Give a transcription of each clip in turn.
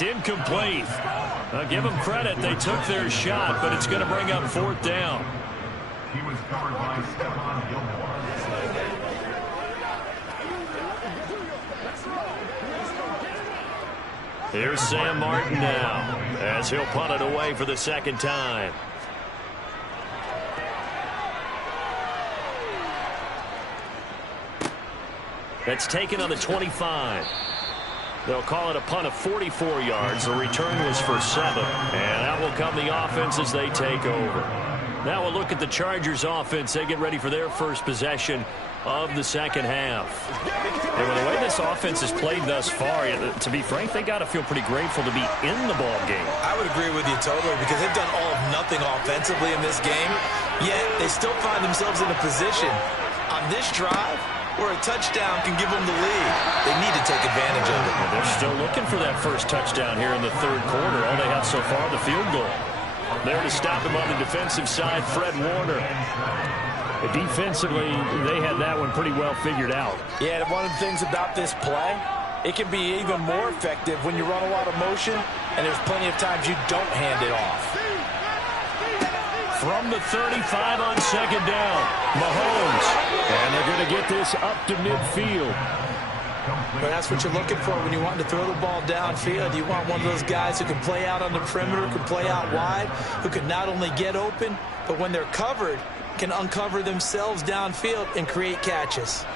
It's incomplete. Give them credit. They took their shot, but it's going to bring up fourth down. He was covered by Stephon Gilmore. Here's Sam Martin now as he'll punt it away for the second time. That's taken on the 25. They'll call it a punt of 44 yards. The return was for 7. And out will come the offense as they take over. Now we'll look at the Chargers offense. They get ready for their first possession of the second half. And with the way this offense has played thus far, to be frank, they got to feel pretty grateful to be in the ball game. I would agree with you totally because they've done all of nothing offensively in this game, yet they still find themselves in a position on this drive where a touchdown can give them the lead. They need to take advantage of it. Well, they're still looking for that first touchdown here in the third quarter. All they have so far, the field goal. There to stop him on the defensive side, Fred Warner. Defensively, they had that one pretty well figured out. Yeah, and one of the things about this play, it can be even more effective when you run a lot of motion, and there's plenty of times you don't hand it off. From the 35 on second down, Mahomes. And they're going to get this up to midfield. But that's what you're looking for when you want to throw the ball downfield. You want one of those guys who can play out on the perimeter, can play out wide, who can not only get open, but when they're covered, can uncover themselves downfield and create catches.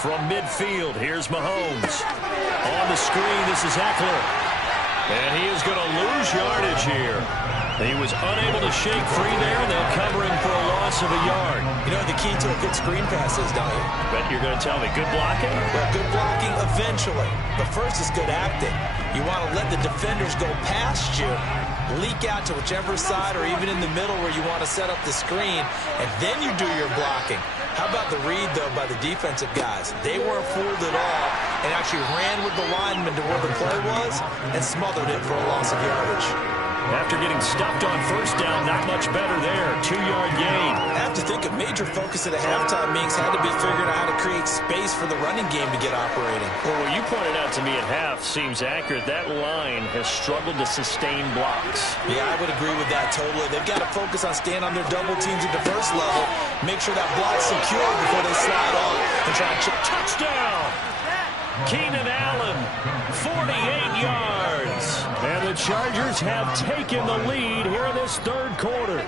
From midfield, here's Mahomes. On the screen, this is Eckler. And he is going to lose yardage here. He was unable to shake free there. They'll cover him for a loss of a yard. You know the key to a good screen pass is, don't you? Bet you're going to tell me good blocking? Well, good blocking eventually. But first is good acting. You want to let the defenders go past you, leak out to whichever side or even in the middle where you want to set up the screen, and then you do your blocking. How about the read, though, by the defensive guys? They weren't fooled at all and actually ran with the lineman to where the play was and smothered it for a loss of yardage. After getting stuffed on first down, not much better there. 2-yard gain. I have to think a major focus at a halftime means had to be figuring out how to create space for the running game to get operating. Well, what you pointed out to me at half seems accurate. That line has struggled to sustain blocks. Yeah, I would agree with that totally. They've got to focus on staying on their double teams at the first level, make sure that block's secure before they slide on and try to chip. Touchdown! Keenan Allen, 48 yards. And the Chargers have taken the lead here in this third quarter.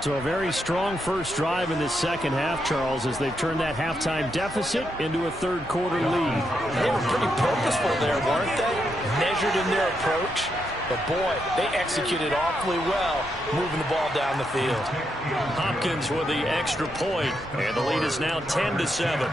So a very strong first drive in this second half, Charles, as they've turned that halftime deficit into a third quarter lead. They were pretty purposeful there, weren't they? Measured in their approach. But, boy, they executed awfully well moving the ball down the field. Hopkins with the extra point, and the lead is now 10-7.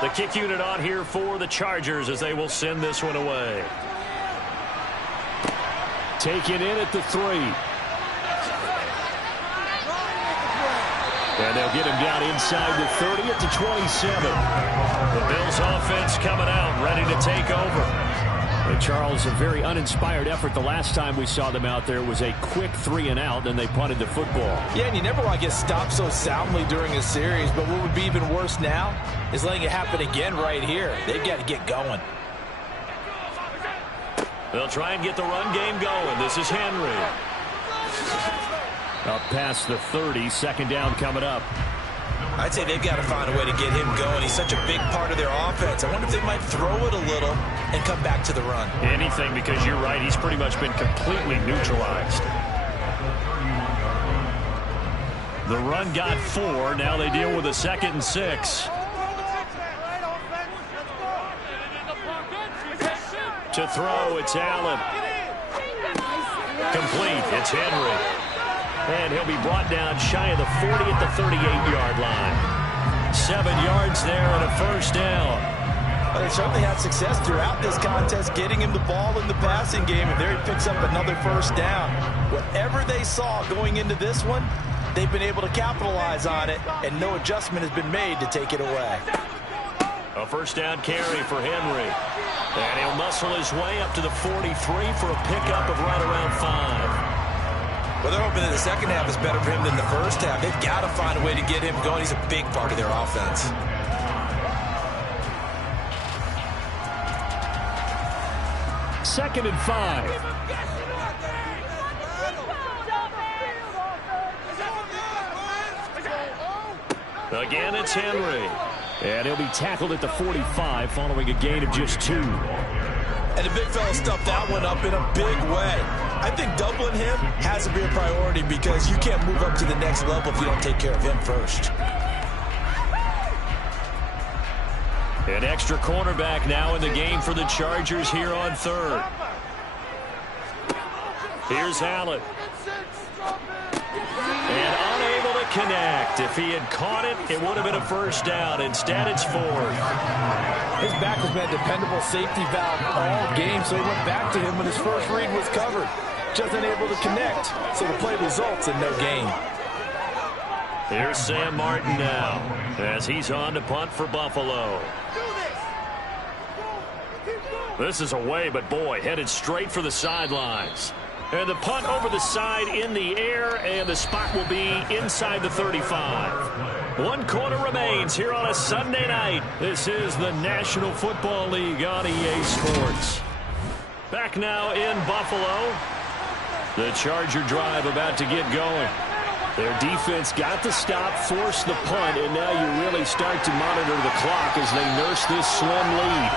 The kick unit on here for the Chargers as they will send this one away. Taken in at the 3. And they'll get him down inside the 30 at the 27. The Bills offense coming out, ready to take over. And Charles, a very uninspired effort. The last time we saw them out there was a quick 3-and-out, then they punted the football. Yeah, and you never want to get stopped so soundly during a series, but what would be even worse now is letting it happen again right here. They've got to get going. They'll try and get the run game going. This is Henry. Up past the 30, second down coming up. I'd say they've got to find a way to get him going. He's such a big part of their offense. I wonder if they might throw it a little and come back to the run. Anything, because you're right. He's pretty much been completely neutralized. The run got 4. Now they deal with a 2nd and 6. To throw, it's Allen. Complete, it's Henry. And he'll be brought down shy of the 40 at the 38-yard line. 7 yards there and a first down. Well, they certainly had success throughout this contest getting him the ball in the passing game, and there he picks up another first down. Whatever they saw going into this one, they've been able to capitalize on it, and no adjustment has been made to take it away. A first down carry for Henry. And he'll muscle his way up to the 43 for a pickup of right around 5. Well, they're hoping that the second half is better for him than the first half. They've got to find a way to get him going. He's a big part of their offense. Second and 5. Again, it's Henry. And he'll be tackled at the 45 following a gain of just 2. And the big fella stuffed that one up in a big way. I think doubling him has to be a priority because you can't move up to the next level if you don't take care of him first. An extra cornerback now in the game for the Chargers here on third. Here's Allen. And unable to connect. If he had caught it, it would have been a first down. Instead, it's 4. His back has been a dependable safety valve all game, so he went back to him when his first read was covered. Just unable to connect, so the play results in no gain. Here's Sam Martin now as he's on to punt for Buffalo. This is away, but boy, headed straight for the sidelines. And the punt over the side in the air, and the spot will be inside the 35. 1 quarter remains here on a Sunday night. This is the National Football League on EA Sports. Back now in Buffalo. The Charger drive about to get going. Their defense got the stop, forced the punt, and now you really start to monitor the clock as they nurse this slim lead.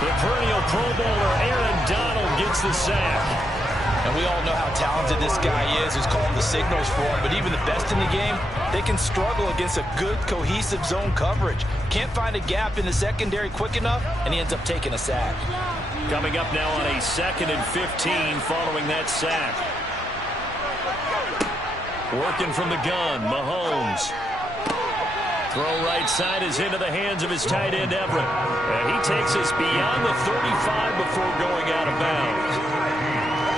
The perennial Pro Bowler Aaron Donald gets the sack. And we all know how talented this guy is who's calling the signals for him. But even the best in the game, they can struggle against a good, cohesive zone coverage. Can't find a gap in the secondary quick enough, and he ends up taking a sack. Coming up now on a 2nd and 15 following that sack. Working from the gun, Mahomes. Throw right side is into the hands of his tight end, Everett. And he takes us beyond the 35 before going out of bounds.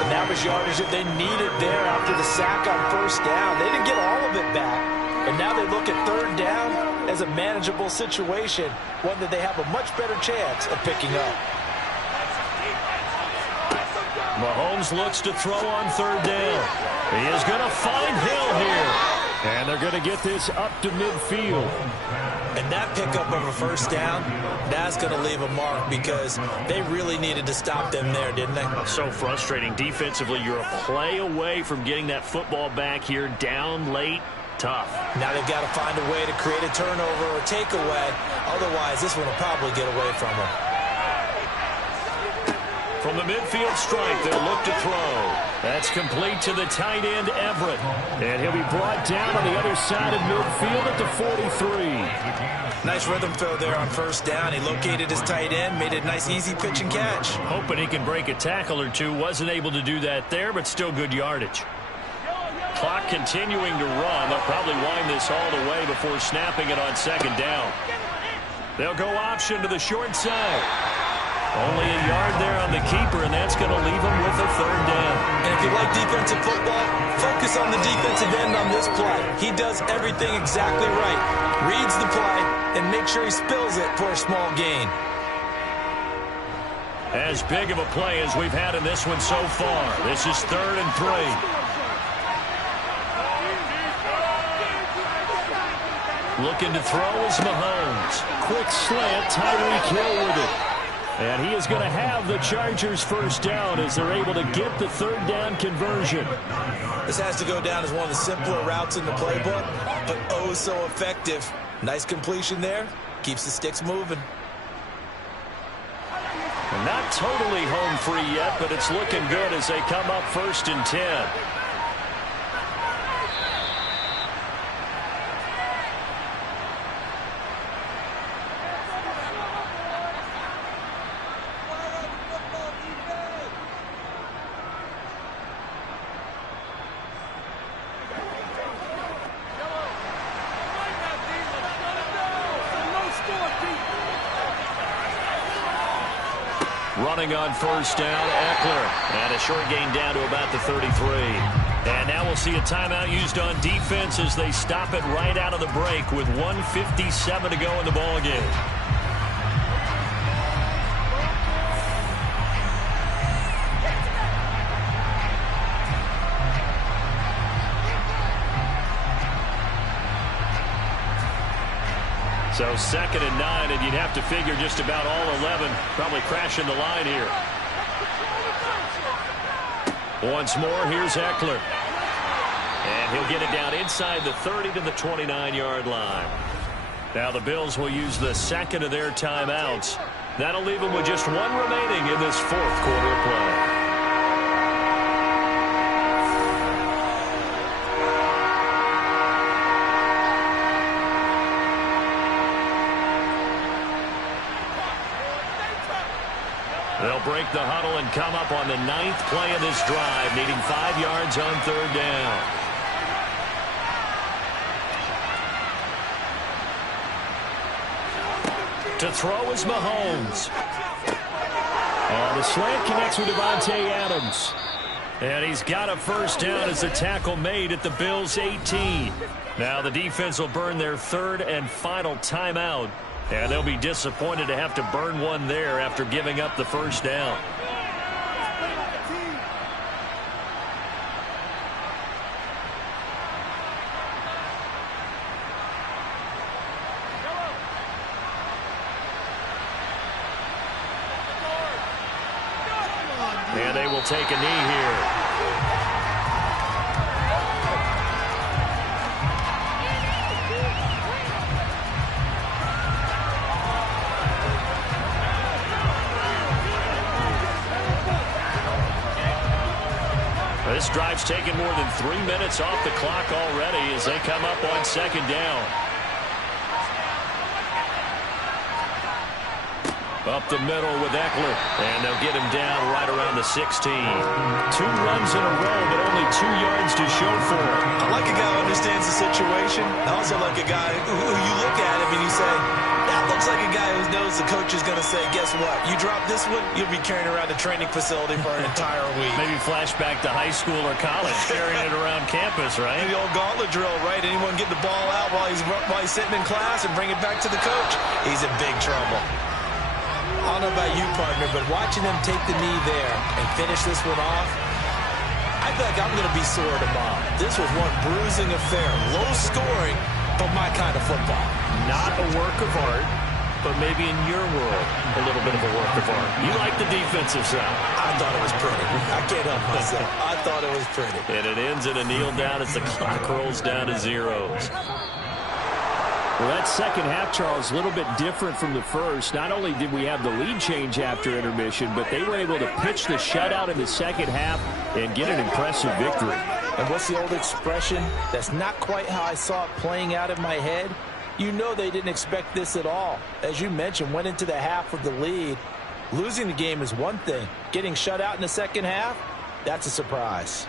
And that was yardage that they needed there after the sack on first down. They didn't get all of it back. And now they look at third down as a manageable situation, one that they have a much better chance of picking up. Mahomes looks to throw on third down. He is going to find Hill here. And they're going to get this up to midfield. And that pickup of a first down, that's going to leave a mark because they really needed to stop them there, didn't they? So frustrating. Defensively, you're a play away from getting that football back here down late. Tough. Now they've got to find a way to create a turnover or takeaway. Otherwise, this one will probably get away from them. From the midfield strike, they'll look to throw. That's complete to the tight end, Everett. And he'll be brought down on the other side of midfield at the 43. Nice rhythm throw there on first down. He located his tight end, made it a nice, easy pitch and catch. Hoping he can break a tackle or two. Wasn't able to do that there, but still good yardage. Clock continuing to run. They'll probably wind this all the way before snapping it on second down. They'll go option to the short side. Only a yard there on the keeper, and that's going to leave him with a third down. And if you like defensive football, focus on the defensive end on this play. He does everything exactly right. Reads the play and makes sure he spills it for a small gain. As big of a play as we've had in this one so far. This is 3rd and 3. Looking to throw is Mahomes. Quick slant, Tyreek Hill with it. And he is going to have the Chargers first down as they're able to get the third down conversion. This has to go down as one of the simpler routes in the playbook, but oh so effective. Nice completion there. Keeps the sticks moving. Not totally home free yet, but it's looking good as they come up 1st and 10. Running on first down, Eckler. And a short gain down to about the 33. And now we'll see a timeout used on defense as they stop it right out of the break with 1:57 to go in the ballgame. So 2nd and 9, and you'd have to figure just about all 11 probably crashing the line here. Once more, here's Eckler. And he'll get it down inside the 30 to the 29-yard line. Now the Bills will use the second of their timeouts. That'll leave them with just one remaining in this fourth quarter of play. They'll break the huddle and come up on the 9th play of this drive, needing 5 yards on 3rd down. To throw is Mahomes. The slant connects with Davante Adams. And he's got a first down as the tackle made at the Bills' 18. Now the defense will burn their 3rd and final timeout. And they'll be disappointed to have to burn one there after giving up the first down. And they will take a knee here. This drive's taken more than 3 minutes off the clock already as they come up on 2nd down. Up the middle with Eckler, and they'll get him down right around the 16. 2 runs in a row, but only 2 yards to show for it. I like a guy who understands the situation. I also like a guy who you look at him and you say, that looks like a guy who knows the coach is going to say, guess what? You drop this one, you'll be carrying around the training facility for an entire week. Maybe flashback to high school or college, carrying it around campus, right? The old gauntlet drill, right? Anyone get the ball out while he's sitting in class and bring it back to the coach? He's in big trouble. I don't know about you, partner, but watching them take the knee there and finish this one off, I feel like I'm going to be sore tomorrow. This was one bruising affair. Low scoring, but my kind of football. Not a work of art, but maybe in your world, a little bit of a work of art. You like the defensive side. I thought it was pretty. I can't help myself. I thought it was pretty. And it ends in a kneel down as the clock rolls down to zeros. Well, that second half, Charles, a little bit different from the first. Not only did we have the lead change after intermission, but they were able to pitch the shutout in the second half and get an impressive victory. And what's the old expression? That's not quite how I saw it playing out in my head. You know they didn't expect this at all. As you mentioned, went into the half with the lead. Losing the game is one thing. Getting shut out in the second half, that's a surprise.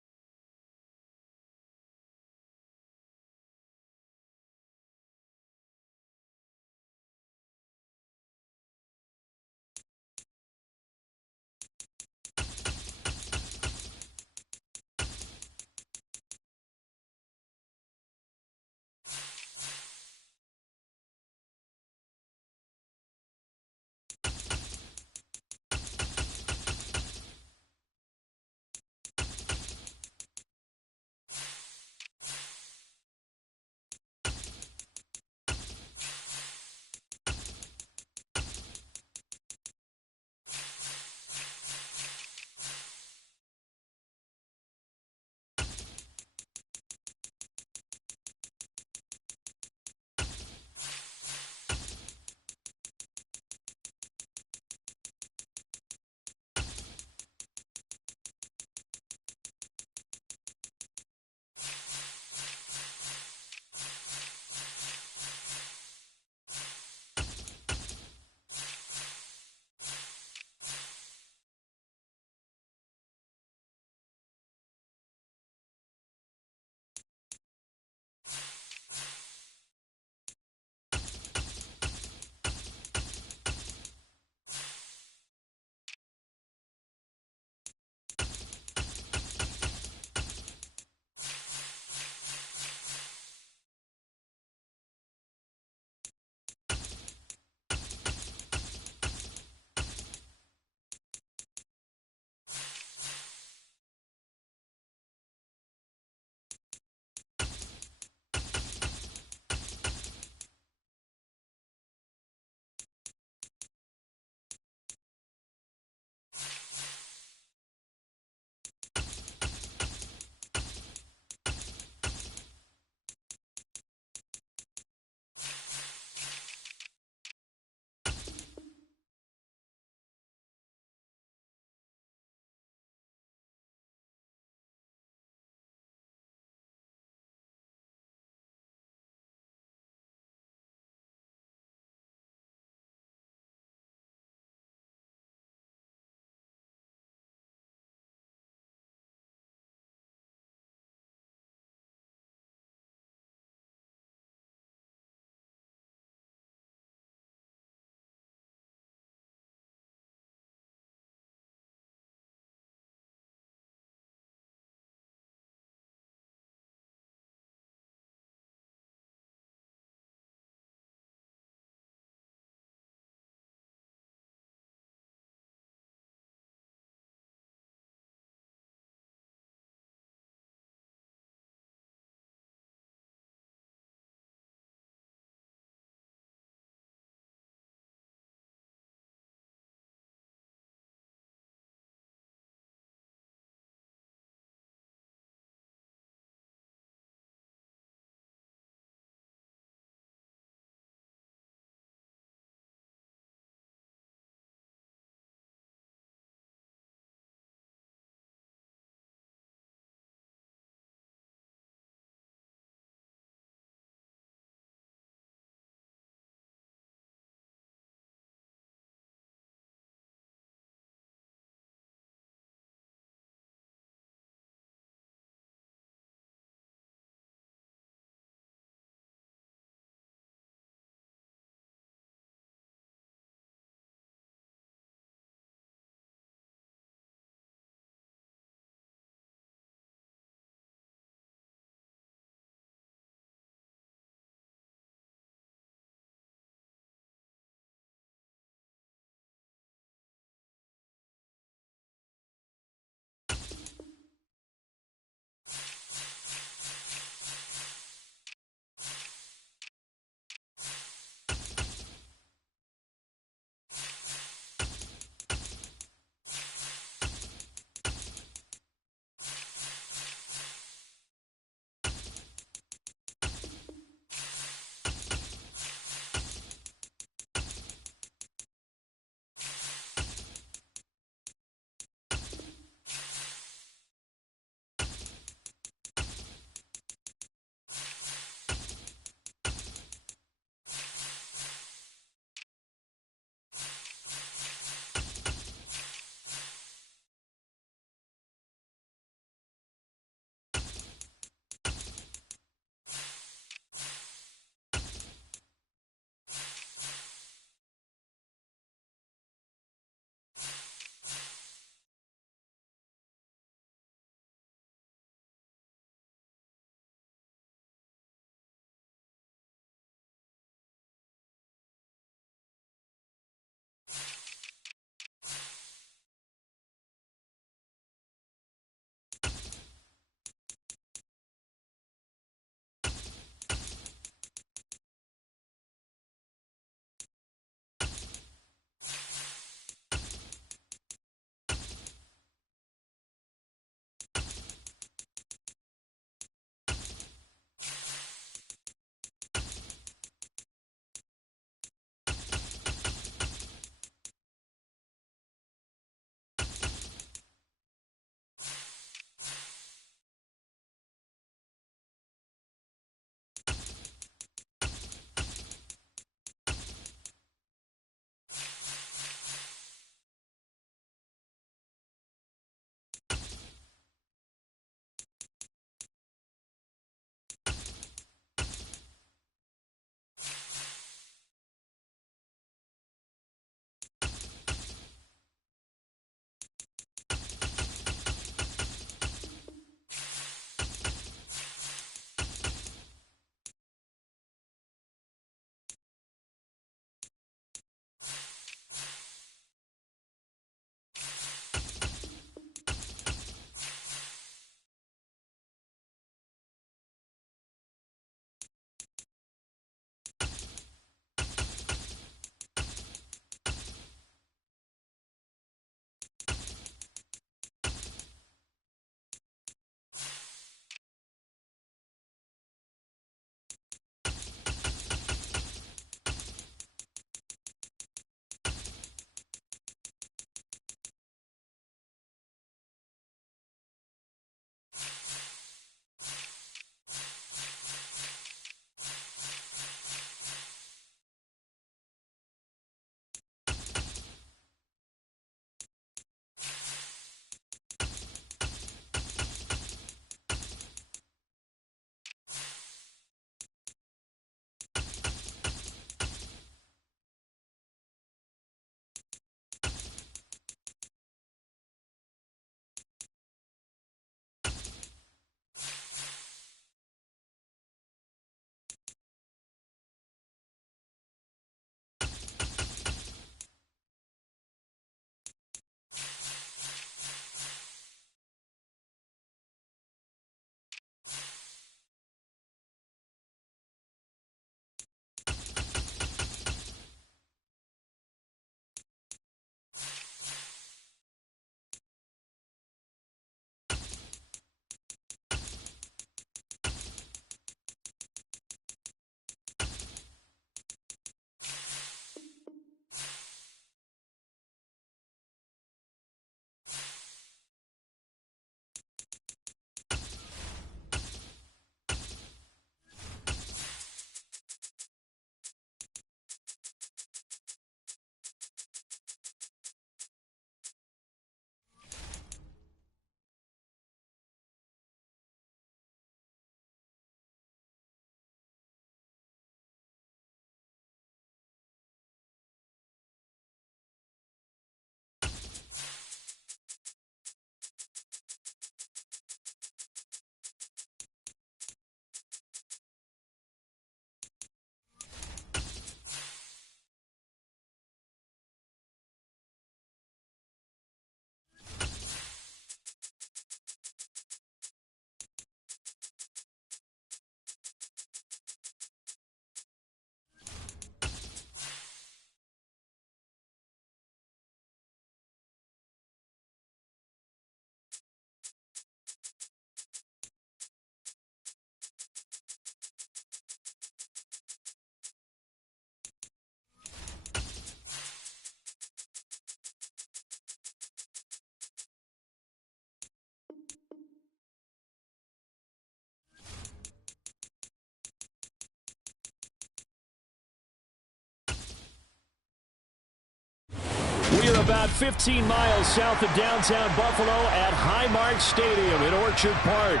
We are about 15 miles south of downtown Buffalo at Highmark Stadium in Orchard Park.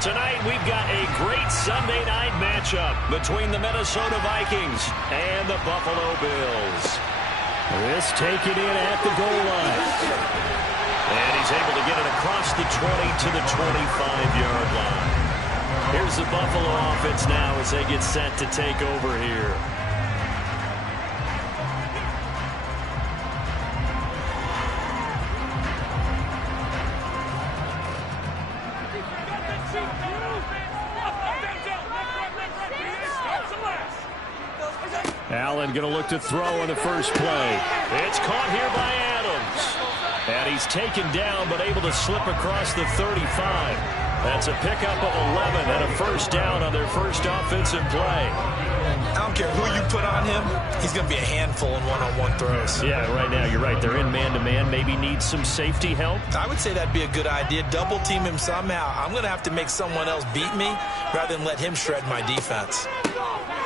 Tonight, we've got a great Sunday night matchup between the Minnesota Vikings and the Buffalo Bills. This taken in at the goal line. And he's able to get it across the 20 to the 25-yard line. Here's the Buffalo offense now as they get set to take over here. Allen going to look to throw on the first play. It's caught here by Adams. And he's taken down but able to slip across the 35. That's a pickup of 11 and a first down on their first offensive play. I don't care who you put on him. He's going to be a handful in one-on-one throws. Yeah, right now you're right. They're in man-to-man. Maybe needs some safety help. I would say that'd be a good idea. Double team him somehow. I'm going to have to make someone else beat me rather than let him shred my defense.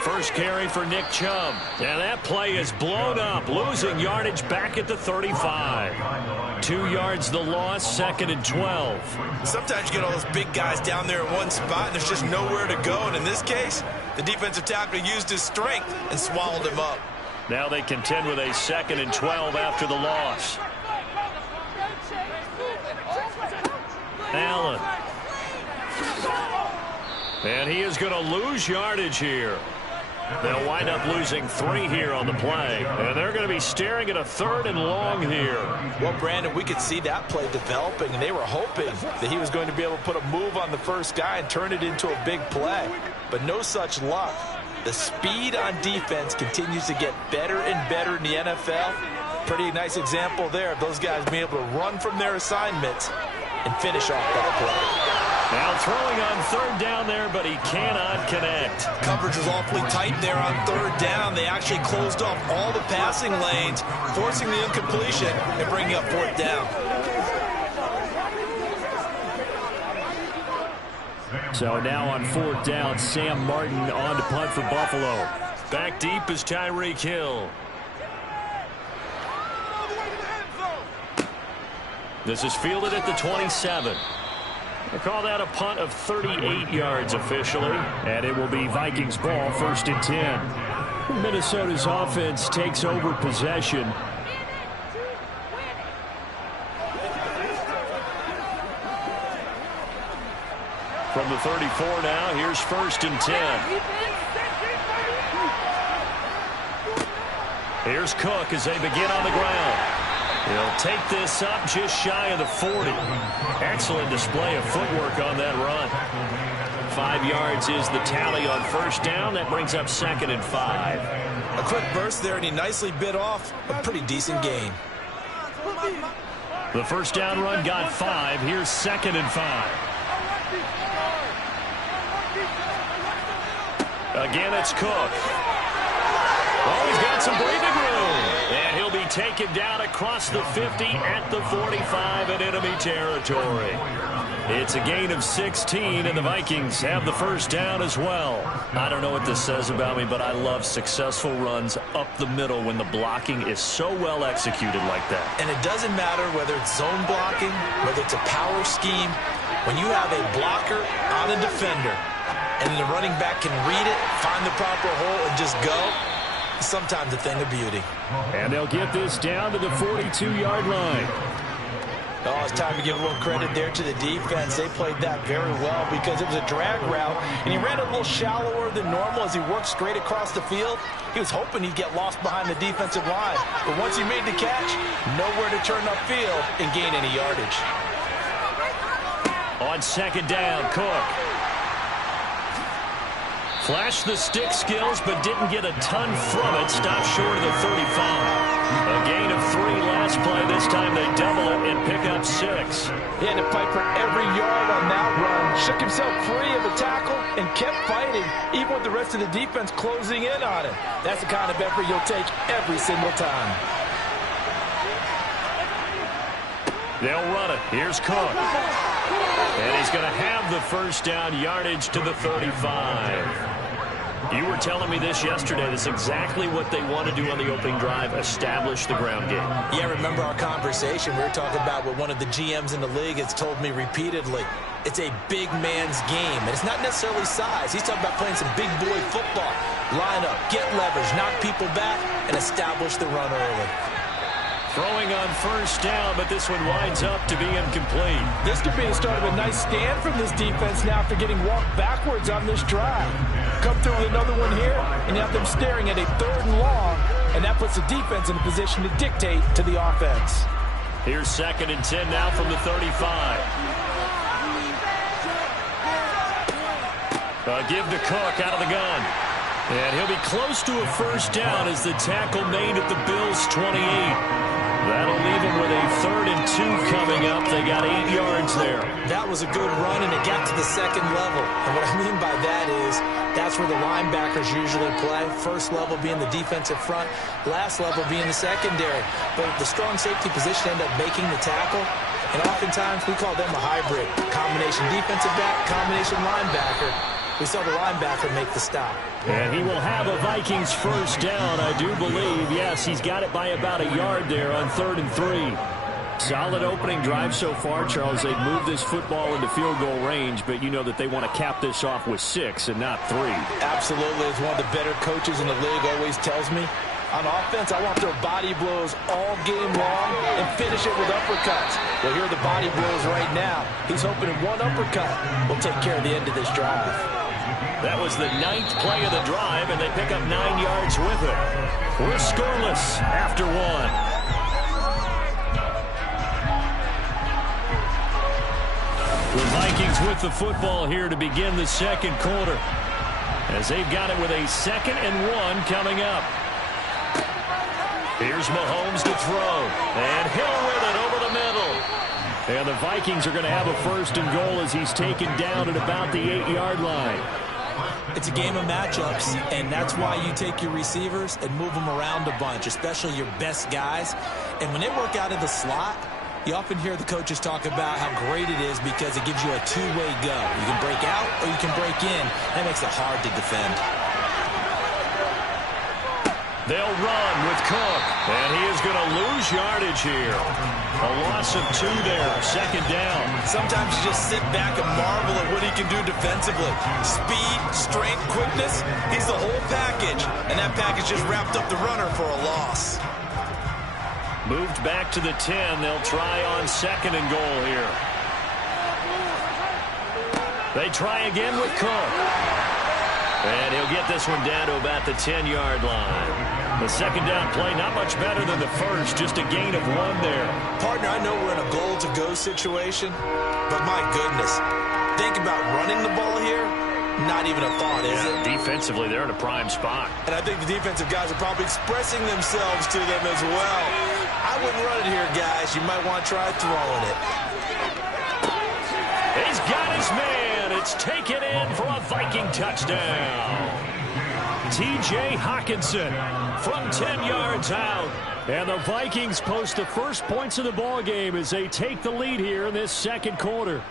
First carry for Nick Chubb. And that play is blown up, losing yardage back at the 35. 2 yards the loss, 2nd and 12. Sometimes you get all those big guys down there in one spot, and there's just nowhere to go. And in this case, the defensive tackle used his strength and swallowed him up. Now they contend with a 2nd and 12 after the loss. Allen. And he is going to lose yardage here. They'll wind up losing 3 here on the play. And they're going to be staring at a 3rd and long here. Well, Brandon, we could see that play developing, and they were hoping that he was going to be able to put a move on the first guy and turn it into a big play. But no such luck. The speed on defense continues to get better and better in the NFL. Pretty nice example there of those guys being able to run from their assignments and finish off that play. Now throwing on 3rd down there, but he cannot connect. Coverage was awfully tight there on 3rd down. They actually closed off all the passing lanes, forcing the incompletion and bringing up 4th down. So now on 4th down, Sam Martin on to punt for Buffalo. Back deep is Tyreek Hill. This is fielded at the 27. They call that a punt of 38 yards officially. And it will be Vikings ball, 1st and 10. Minnesota's offense takes over possession. From the 34 now, here's 1st and 10. Here's Cook as they begin on the ground. He'll take this up just shy of the 40. Excellent display of footwork on that run. 5 yards is the tally on 1st down. That brings up 2nd and 5. A quick burst there, and he nicely bit off a pretty decent gain. The 1st down run got 5. Here's 2nd and 5. Again, it's Cook. Oh, he's got some breathing room. And he'll be taken down across the 50 at the 45 in enemy territory. It's a gain of 16, and the Vikings have the 1st down as well. I don't know what this says about me, but I love successful runs up the middle when the blocking is so well executed like that. And it doesn't matter whether it's zone blocking, whether it's a power scheme. When you have a blocker on a defender, and the running back can read it, find the proper hole, and just go, sometimes a thing of beauty. And they'll get this down to the 42-yard line. Oh, it's time to give a little credit there to the defense. They played that very well because it was a drag route, and he ran a little shallower than normal as he worked straight across the field. He was hoping he'd get lost behind the defensive line, but once he made the catch, nowhere to turn upfield and gain any yardage. On 2nd down, Cook. Flashed the stick skills, but didn't get a ton from it. Stopped short of the 35. A gain of 3 last play. This time they double it and pick up 6. He had to fight for every yard on that run. Shook himself free of a tackle and kept fighting, even with the rest of the defense closing in on him. That's the kind of effort you'll take every single time. They'll run it. Here's Cook. And he's going to have the 1st down, yardage to the 35. You were telling me this yesterday. That's exactly what they want to do on the opening drive, establish the ground game. Yeah, remember our conversation? We were talking about what one of the GMs in the league has told me repeatedly. It's a big man's game, and it's not necessarily size. He's talking about playing some big boy football. Line up, get leverage, knock people back, and establish the run early. Throwing on first down, but this one winds up to be incomplete. This could be the start of a nice stand from this defense now after getting walked backwards on this drive. Come through with another one here, and you have them staring at a 3rd and long, and that puts the defense in a position to dictate to the offense. Here's 2nd and 10 now from the 35. Give to Cook out of the gun. And he'll be close to a first down as the tackle made at the Bills' 28. That'll leave him with a 3rd and 2 coming up. They got 8 yards there. That was a good run, and it got to the 2nd level. And what I mean by that is that's where the linebackers usually play. First level being the defensive front, last level being the secondary. But the strong safety position ended up making the tackle. And oftentimes we call them a hybrid. Combination defensive back, combination linebacker. We saw the linebacker make the stop. And he will have a Vikings first down, I do believe. Yes, he's got it by about a yard there on 3rd and 3. Solid opening drive so far, Charles. They've moved this football into field goal range, but you know that they want to cap this off with 6 and not 3. Absolutely. As one of the better coaches in the league always tells me, on offense, I want their body blows all game long and finish it with uppercuts. Well, here are the body blows right now. He's hoping in one uppercut will take care of the end of this drive. That was the 9th play of the drive, and they pick up 9 yards with it. We're scoreless after 1. The Vikings with the football here to begin the 2nd quarter, as they've got it with a 2nd and 1 coming up. Here's Mahomes to throw, and Hill with it over the middle. And the Vikings are going to have a 1st and goal as he's taken down at about the 8-yard line. It's a game of matchups, and that's why you take your receivers and move them around a bunch, especially your best guys. And when they work out of the slot, you often hear the coaches talk about how great it is because it gives you a two-way go. You can break out or you can break in. That makes it hard to defend. They'll run with Cook, and he is going to lose yardage here. A loss of 2 there, 2nd down. Sometimes you just sit back and marvel at what he can do defensively. Speed, strength, quickness, he's the whole package. And that package just wrapped up the runner for a loss. Moved back to the 10. They'll try on 2nd and goal here. They try again with Cook. And he'll get this one down to about the 10-yard line. The 2nd down play, not much better than the first, just a gain of 1 there. Partner, I know we're in a goal-to-go situation, but my goodness, think about running the ball here. Not even a thought, is it? Defensively, they're in a prime spot. And I think the defensive guys are probably expressing themselves to them as well. I wouldn't run it here, guys. You might want to try throwing it. He's got his man. It's taken in for a Viking touchdown. T.J. Hockenson from 10 yards out. And the Vikings post the first points of the ball game as they take the lead here in this 2nd quarter.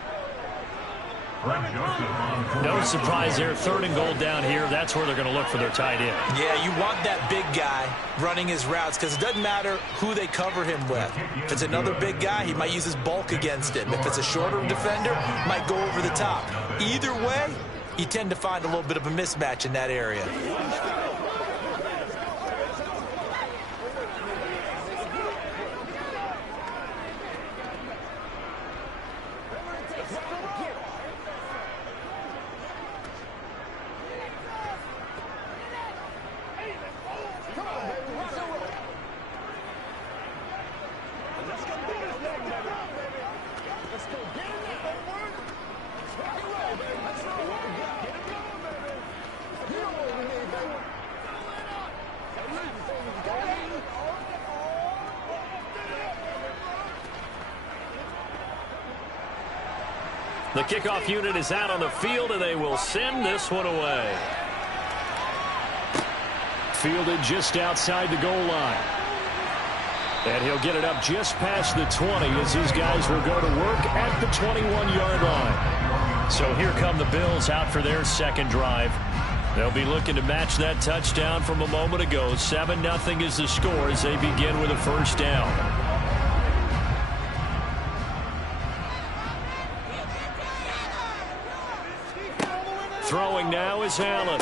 No surprise there. 3rd and goal down here. That's where they're going to look for their tight end. Yeah, you want that big guy running his routes because it doesn't matter who they cover him with. If it's another big guy, he might use his bulk against him. If it's a shorter defender, might go over the top. Either way, you tend to find a little bit of a mismatch in that area. The kickoff unit is out on the field, and they will send this one away. Fielded just outside the goal line. And he'll get it up just past the 20 as his guys will go to work at the 21-yard line. So here come the Bills out for their 2nd drive. They'll be looking to match that touchdown from a moment ago. 7-0 is the score as they begin with a first down. Throwing now is Allen.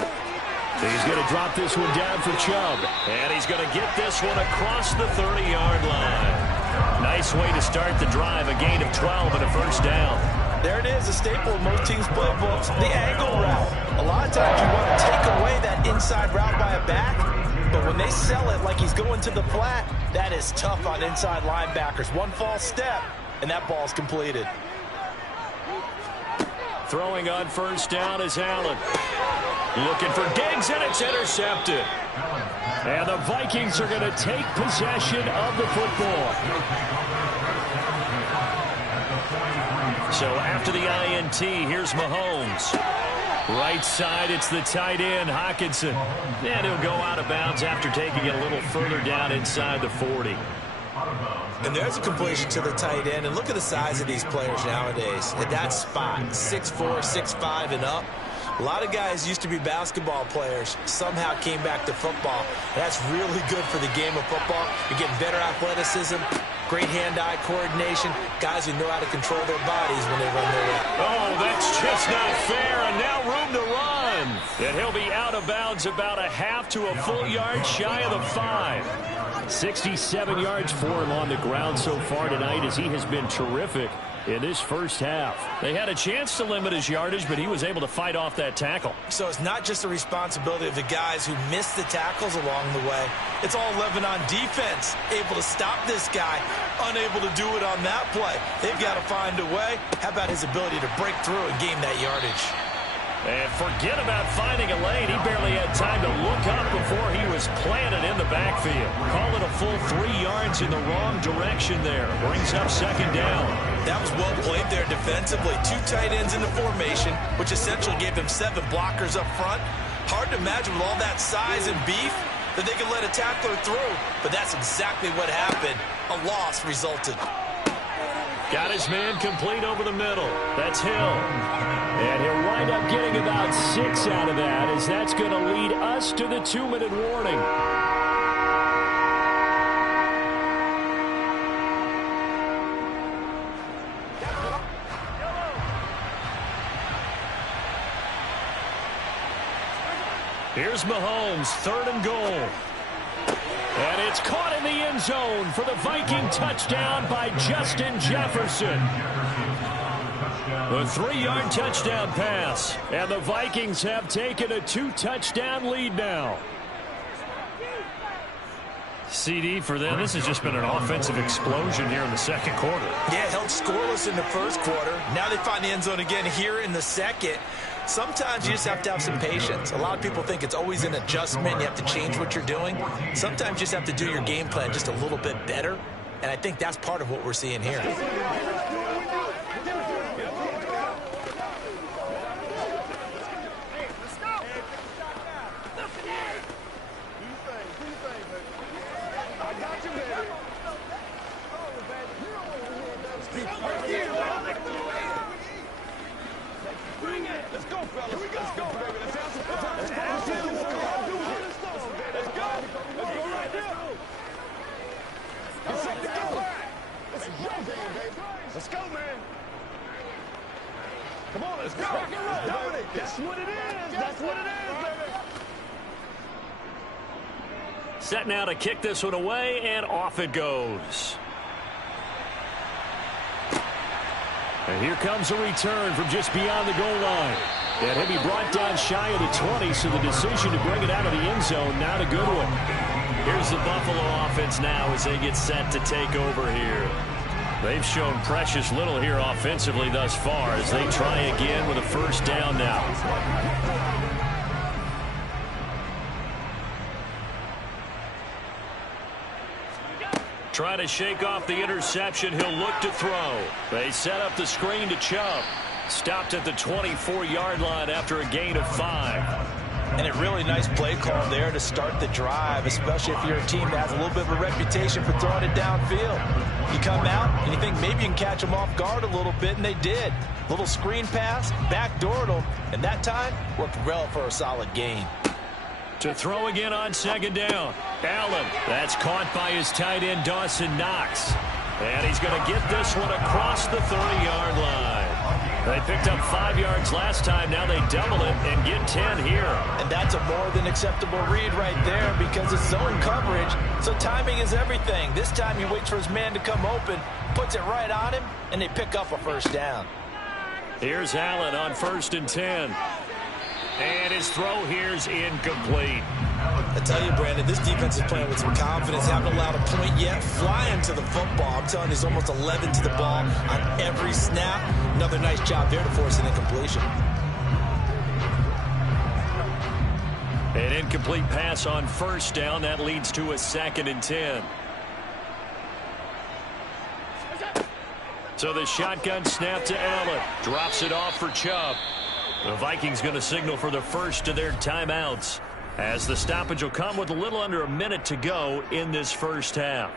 He's going to drop this one down for Chubb. And he's going to get this one across the 30-yard line. Nice way to start the drive. A gain of 12 and a first down. There it is, a staple of most teams' playbooks, the angle route. A lot of times you want to take away that inside route by a back, but when they sell it like he's going to the flat, that is tough on inside linebackers. One false step, and that ball's completed. Throwing on first down is Allen. Looking for Diggs, and it's intercepted. And the Vikings are going to take possession of the football. So after the INT, here's Mahomes. Right side, it's the tight end, Hockenson. And he'll go out of bounds after taking it a little further down inside the 40. And there's a completion to the tight end. And look at the size of these players nowadays. At that spot, 6'4", 6'5", and up. A lot of guys used to be basketball players, somehow came back to football. That's really good for the game of football. You're getting better athleticism, great hand-eye coordination, guys who know how to control their bodies when they run their route. Oh, that's just not fair, and now room to run. And he'll be out of bounds about a half to a full yard shy of the 5. 67 yards for him on the ground so far tonight as he has been terrific in this first half. They had a chance to limit his yardage, but he was able to fight off that tackle. So it's not just the responsibility of the guys who missed the tackles along the way. It's all living on defense, able to stop this guy, unable to do it on that play. They've got to find a way. How about his ability to break through and gain that yardage? And forget about finding a lane. He barely had time to look up before he was planted in the backfield. Call it a full 3 yards in the wrong direction there. Brings up second down. That was well played there defensively. 2 tight ends in the formation, which essentially gave him 7 blockers up front. Hard to imagine with all that size and beef that they could let a tackler through. But that's exactly what happened. A loss resulted. Got his man complete over the middle. That's Hill. And he'll wind up getting about 6 out of that, as that's going to lead us to the 2-minute warning. Here's Mahomes, 3rd and goal. And it's caught in the end zone for the Viking touchdown by Justin Jefferson. A 3-yard touchdown pass. And the Vikings have taken a 2-touchdown lead now. CD for them. This has just been an offensive explosion here in the second quarter. Yeah, held scoreless in the first quarter. Now they find the end zone again here in the second. Sometimes you just have to have some patience. A lot of people think it's always an adjustment. You have to change what you're doing. Sometimes you just have to do your game plan just a little bit better. And I think that's part of what we're seeing here. Let's go, man. Come on, let's go. That's what it is. That's what it is, baby. Set now to kick this one away, and off it goes. And here comes a return from just beyond the goal line. And he'll be brought down shy of the 20, so the decision to bring it out of the end zone, not a good one. Here's the Buffalo offense now as they get set to take over here. They've shown precious little here offensively thus far as they try again with a first down now. Trying to shake off the interception. He'll look to throw. They set up the screen to Chubb. Stopped at the 24-yard line after a gain of 5. And a really nice play call there to start the drive, especially if you're a team that has a little bit of a reputation for throwing it downfield. You come out and you think maybe you can catch them off guard a little bit, and they did. Little screen pass, backdoored him, and that time worked well for a solid gain. To throw again on second down. Allen, that's caught by his tight end, Dawson Knox. And he's going to get this one across the 30-yard line. They picked up 5 yards last time. Now they double it and get 10 here. And that's a more than acceptable read right there because it's zone coverage, so timing is everything. This time he waits for his man to come open, puts it right on him, and they pick up a first down. Here's Allen on 1st and 10. And his throw here's incomplete. I tell you, Brandon, this defense is playing with some confidence. Haven't allowed a point yet. Flying to the football. I'm telling you, there's almost 11 to the ball on every snap. Another nice job there to force an incompletion. An incomplete pass on 1st down. That leads to a 2nd and 10. So the shotgun snap to Allen. Drops it off for Chubb. The Vikings going to signal for the first of their timeouts, as the stoppage will come with a little under a minute to go in this first half.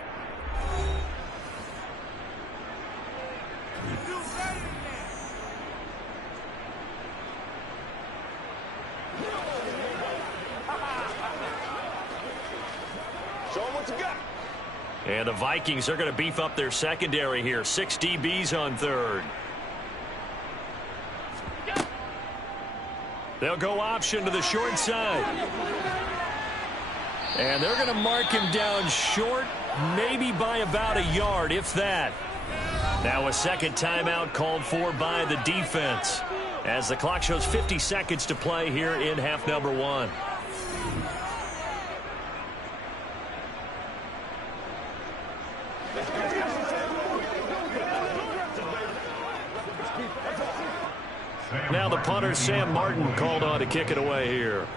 Show 'em what you got. And the Vikings are going to beef up their secondary here. 6 DBs on 3rd. They'll go option to the short side. And they're going to mark him down short, maybe by about a yard, if that. Now a second timeout called for by the defense, as the clock shows 50 seconds to play here in half number 1. Now the punter, Sam Martin, called on to kick it away here.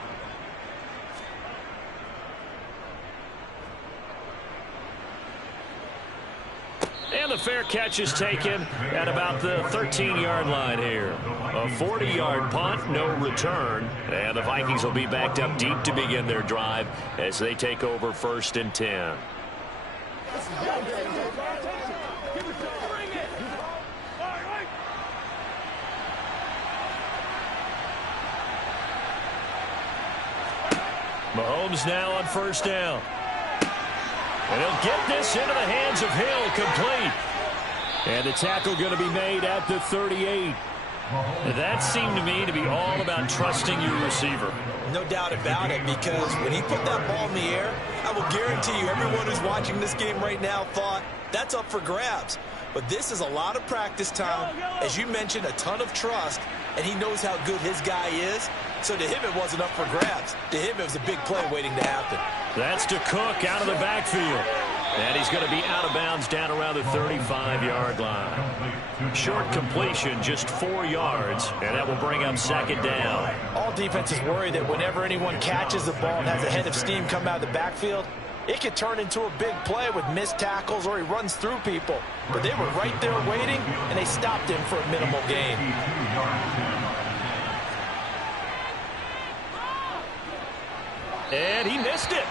And the fair catch is taken at about the 13-yard line here. A 40-yard punt, no return. And the Vikings will be backed up deep to begin their drive as they take over 1st and 10. Mahomes now on 1st down. And he'll get this into the hands of Hill, complete. And the tackle going to be made at the 38. That seemed to me to be all about trusting your receiver. No doubt about it, because when he put that ball in the air, I will guarantee you everyone who's watching this game right now thought that's up for grabs. But this is a lot of practice time. As you mentioned, a ton of trust, and he knows how good his guy is. So to him, it wasn't up for grabs. To him, it was a big play waiting to happen. That's to Cook out of the backfield. And he's going to be out of bounds down around the 35-yard line. Short completion, just 4 yards, and that will bring up 2nd down. All defenses worry that whenever anyone catches the ball and has a head of steam come out of the backfield, it could turn into a big play with missed tackles or he runs through people. But they were right there waiting, and they stopped him for a minimal gain. And he missed it.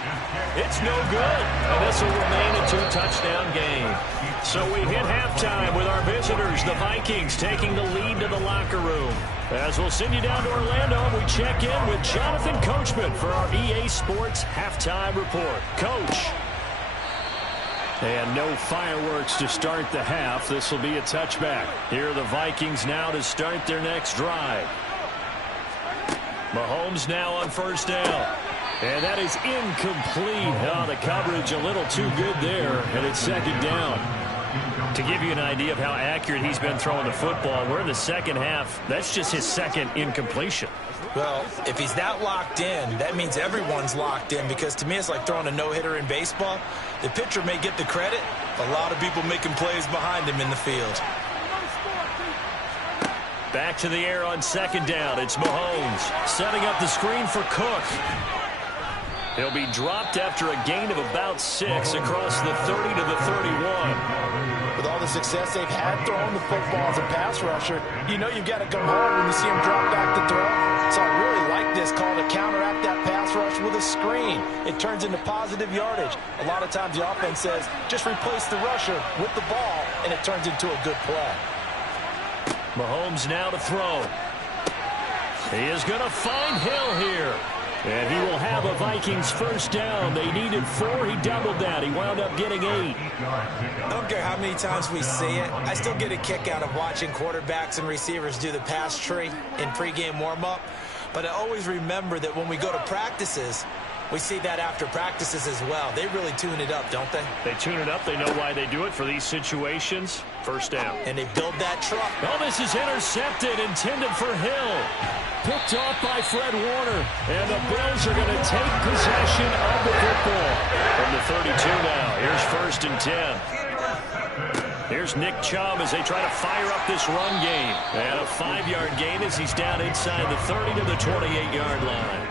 It's no good. And this will remain a 2-touchdown game. So we hit halftime with our visitors, the Vikings, taking the lead to the locker room. As we'll send you down to Orlando, we check in with Jonathan Coachman for our EA Sports Halftime Report. Coach. And no fireworks to start the half. This will be a touchback. Here are the Vikings now to start their next drive. Mahomes now on 1st down. And that is incomplete. Oh, the coverage a little too good there, and it's 2nd down. To give you an idea of how accurate he's been throwing the football, we're in the second half. That's just his 2nd incompletion. Well, if he's that locked in, that means everyone's locked in, because to me it's like throwing a no-hitter in baseball. The pitcher may get the credit, a lot of people making plays behind him in the field. Back to the air on 2nd down. It's Mahomes setting up the screen for Cook. He'll be dropped after a gain of about 6 across the 30 to the 31. With all the success they've had throwing the football as a pass rusher, you know you've got to come home when you see him drop back to throw. So I really like this call to counteract that pass rush with a screen. It turns into positive yardage. A lot of times the offense says, just replace the rusher with the ball, and it turns into a good play. Mahomes now to throw. He is going to find Hill here. And he will have a Vikings first down. They needed 4. He doubled that. He wound up getting 8. I don't care how many times we see it. I still get a kick out of watching quarterbacks and receivers do the pass tree in pregame warm-up. But I always remember that when we go to practices, we see that after practices as well. They really tune it up, don't they? They tune it up. They know why they do it for these situations. First down. And they build that truck. Oh, this is intercepted, intended for Hill. Picked off by Fred Warner. And the Bills are going to take possession of the football. From the 32 now. Here's 1st and 10. Here's Nick Chubb as they try to fire up this run game. And a 5-yard gain as he's down inside the 30 to the 28-yard line.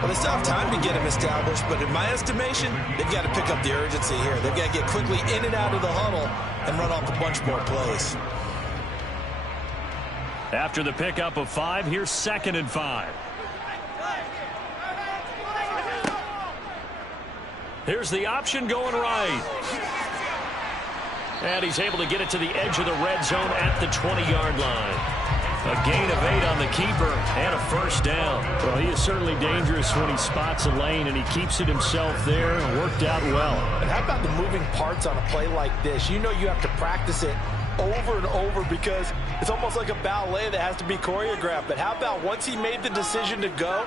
Well, they still have time to get him established, but in my estimation, they've got to pick up the urgency here. They've got to get quickly in and out of the huddle and run off a bunch more plays. After the pickup of 5, here's 2nd and 5. Here's the option going right. And he's able to get it to the edge of the red zone at the 20-yard line. A gain of 8 on the keeper and a first down. Well, he is certainly dangerous when he spots a lane, and he keeps it himself there. Worked out well. And how about the moving parts on a play like this? You know you have to practice it over and over because it's almost like a ballet that has to be choreographed. But how about once he made the decision to go,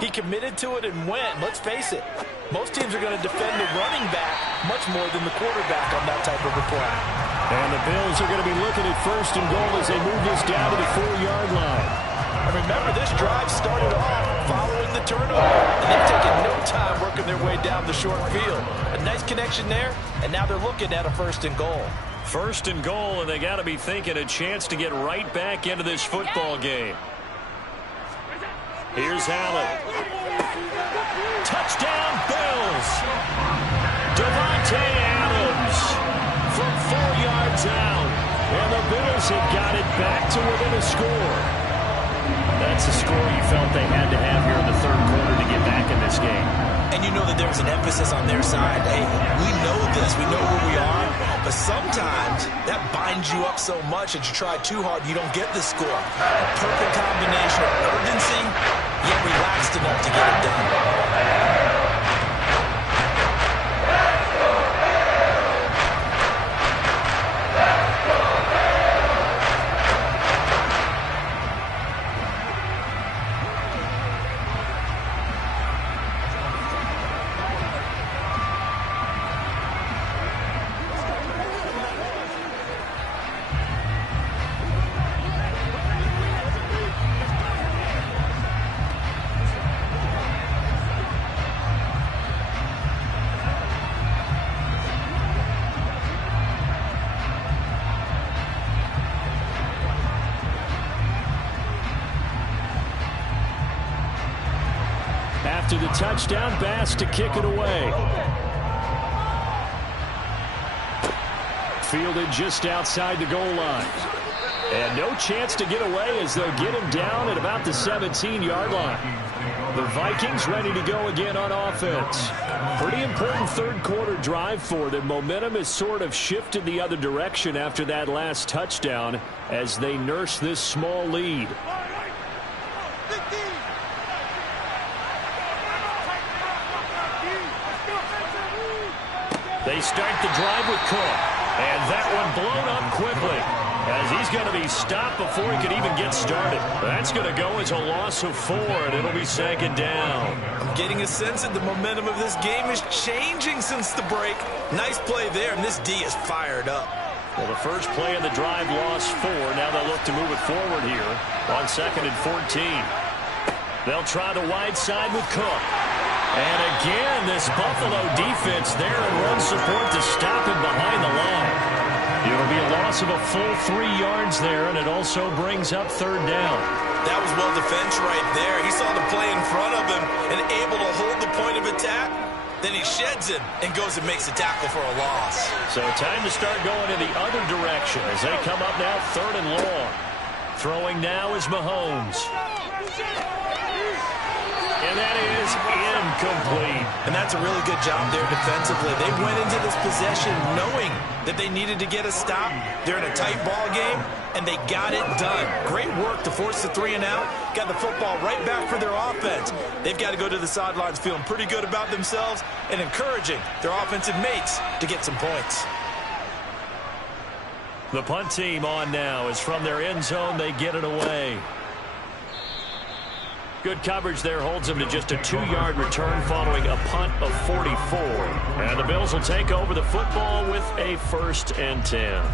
he committed to it and went. Let's face it, most teams are going to defend the running back much more than the quarterback on that type of a play. And the Bills are going to be looking at 1st and goal as they move this down to the 4-yard line. And remember, this drive started off following the turnover, and they've taken no time working their way down the short field. A nice connection there, and now they're looking at a 1st and goal. 1st and goal, and they got to be thinking a chance to get right back into this football game. Here's Allen. Touchdown, Bills. Davante Adams from 4 yards out. And the Bills have got it back to within a score. That's the score you felt they had to have here in the 3rd quarter to get back in this game. And you know that there's an emphasis on their side. Hey, we know this. We know who we are. But sometimes that binds you up so much that you try too hard, you don't get the score. A perfect combination of urgency, yet relaxed enough to get it done. After the touchdown, Bass to kick it away. Fielded just outside the goal line. And no chance to get away as they'll get him down at about the 17-yard line. The Vikings ready to go again on offense. Pretty important 3rd quarter drive for them. Momentum has sort of shifted the other direction after that last touchdown as they nurse this small lead. They start the drive with Cook. And that one blown up quickly as he's going to be stopped before he could even get started. That's going to go as a loss of 4, and it'll be 2nd down. I'm getting a sense that the momentum of this game is changing since the break. Nice play there, and this D is fired up. Well, the first play of the drive lost 4. Now they'll look to move it forward here on 2nd and 14. They'll try the wide side with Cook. And again, this Buffalo defense there and run support to stop him behind the line. It'll be a loss of a full 3 yards there, and it also brings up 3rd down. That was well defense right there. He saw the play in front of him and able to hold the point of attack. Then he sheds him and goes and makes a tackle for a loss. So time to start going in the other direction as they come up now 3rd and long. Throwing now is Mahomes. And that is incomplete. And that's a really good job there defensively. They went into this possession knowing that they needed to get a stop. They're in a tight ball game, and they got it done. Great work to force the 3 and out. Got the football right back for their offense. They've got to go to the sidelines feeling pretty good about themselves and encouraging their offensive mates to get some points. The punt team on now is from their end zone. They get it away. Good coverage there holds them to just a 2-yard return following a punt of 44. And the Bills will take over the football with a 1st and 10.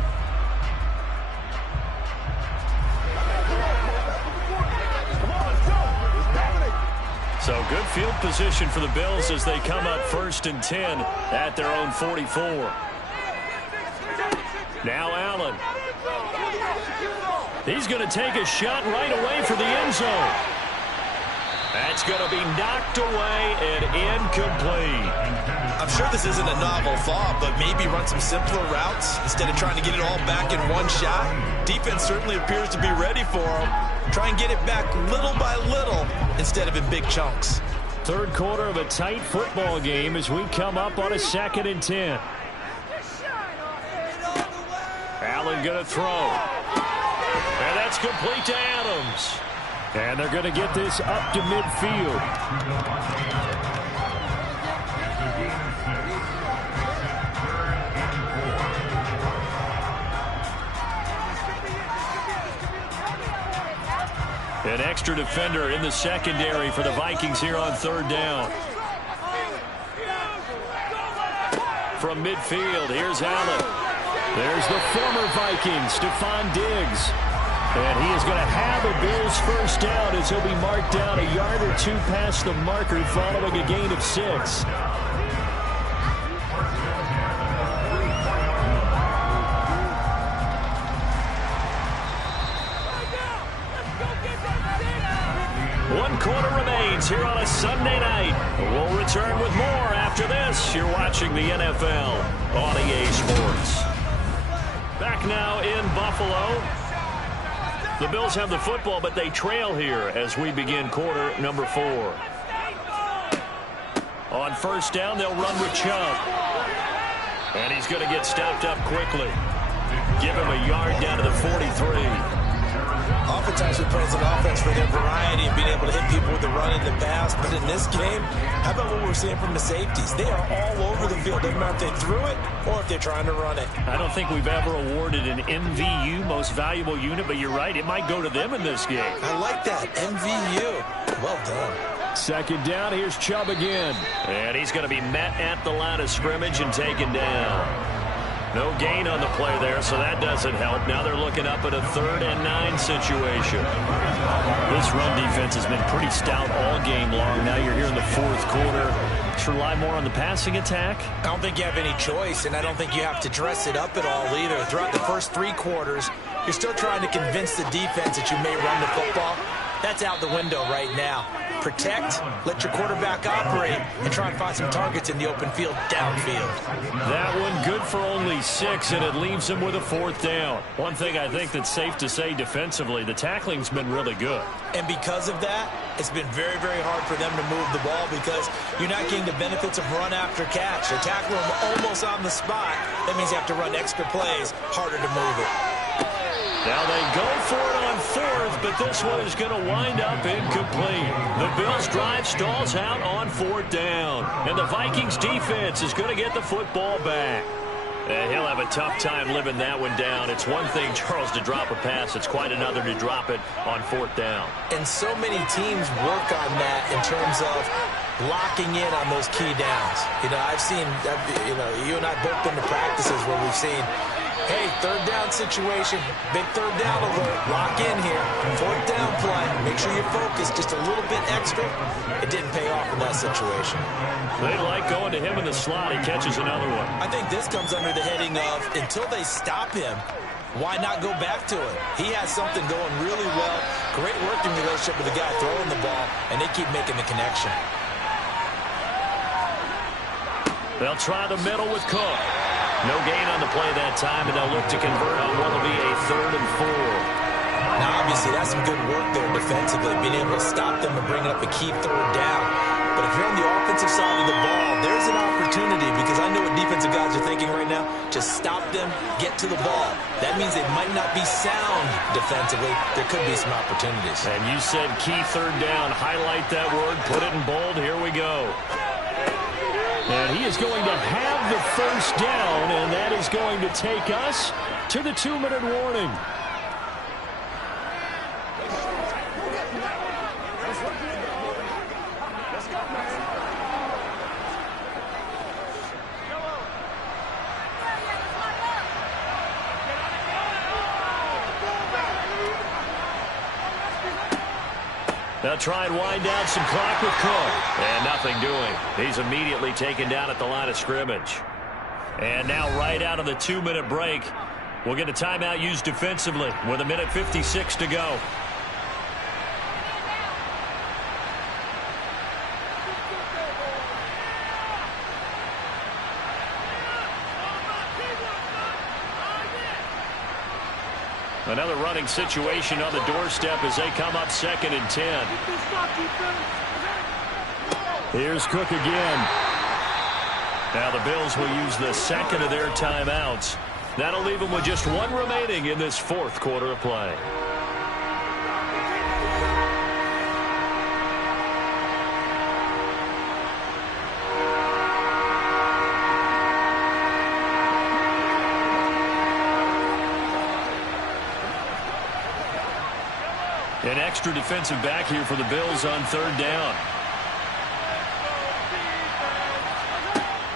So good field position for the Bills as they come up 1st and 10 at their own 44. Now Allen. He's going to take a shot right away for the end zone. That's going to be knocked away and incomplete. I'm sure this isn't a novel thought, but maybe run some simpler routes instead of trying to get it all back in one shot. Defense certainly appears to be ready for them. Try and get it back little by little instead of in big chunks. 3rd quarter of a tight football game as we come up on a 2nd and 10. Allen going to throw. And that's complete to Adams. And they're going to get this up to midfield. An extra defender in the secondary for the Vikings here on 3rd down. From midfield, here's Allen. There's the former Viking, Stephon Diggs. And he is going to have a Bills 1st down as he'll be marked down a yard or 2 past the marker following a gain of 6. One quarter remains here on a Sunday night. We'll return with more after this. You're watching the NFL on EA Sports. Back now in Buffalo. The Bills have the football, but they trail here as we begin quarter number 4. On 1st down, they'll run with Chubb. And he's going to get stopped up quickly. Give him a yard down to the 43. Oftentimes we praise an offense for their variety and being able to hit people with the run and the pass. But in this game, how about what we're seeing from the safeties? They are all over the field. Doesn't matter if they threw it or if they're trying to run it. I don't think we've ever awarded an MVU, most valuable unit, but you're right. It might go to them in this game. I like that. MVU. Well done. 2nd down. Here's Chubb again. And he's going to be met at the line of scrimmage and taken down. No gain on the play there, so that doesn't help. Now they're looking up at a 3rd and 9 situation. This run defense has been pretty stout all game long. Now you're here in the 4th quarter. Let's rely more on the passing attack. I don't think you have any choice, and I don't think you have to dress it up at all either. Throughout the first 3 quarters, you're still trying to convince the defense that you may run the football. That's out the window right now. Protect, let your quarterback operate, and try and find some targets in the open field downfield. That one good for only 6, and it leaves him with a 4th down. One thing I think that's safe to say defensively, the tackling's been really good. And because of that, it's been very, very hard for them to move the ball because you're not getting the benefits of run after catch. They tackle them almost on the spot. That means you have to run extra plays, harder to move it. Now they go for it on 4th, but this one is going to wind up incomplete. The Bills drive stalls out on 4th down, and the Vikings defense is going to get the football back. And he'll have a tough time living that one down. It's one thing, Charles, to drop a pass. It's quite another to drop it on 4th down. And so many teams work on that in terms of locking in on those key downs. You know, I've seen, you and I both been to practices where we've seen, hey, 3rd down situation, big 3rd down alert, lock in here, 4th down play, make sure you're focused just a little bit extra. It didn't pay off in that situation. They like going to him in the slot. He catches another one. I think this comes under the heading of, until they stop him, why not go back to it? He has something going really well, great working relationship with the guy throwing the ball, and they keep making the connection. They'll try the middle with Cook. No gain on the play that time, and they'll look to convert on what will be a 3rd and 4. Now, obviously, that's some good work there defensively, being able to stop them and bring up a key 3rd down. But if you're on the offensive side of the ball, there's an opportunity, because I know what defensive guys are thinking right now, to stop them, get to the ball. That means they might not be sound defensively. There could be some opportunities. And you said key third down. Highlight that word. Put it in bold. Here we go. And he is going to have the first down, and that is going to take us to the 2-minute warning. They'll try and wind down some clock with Cook. And nothing doing. He's immediately taken down at the line of scrimmage. And now right out of the 2-minute break, we'll get a timeout used defensively with 1:56 to go. Another running situation on the doorstep as they come up 2nd and 10. Here's Cook again. Now the Bills will use the second of their timeouts. That'll leave them with just one remaining in this 4th quarter of play. An extra defensive back here for the Bills on 3rd down.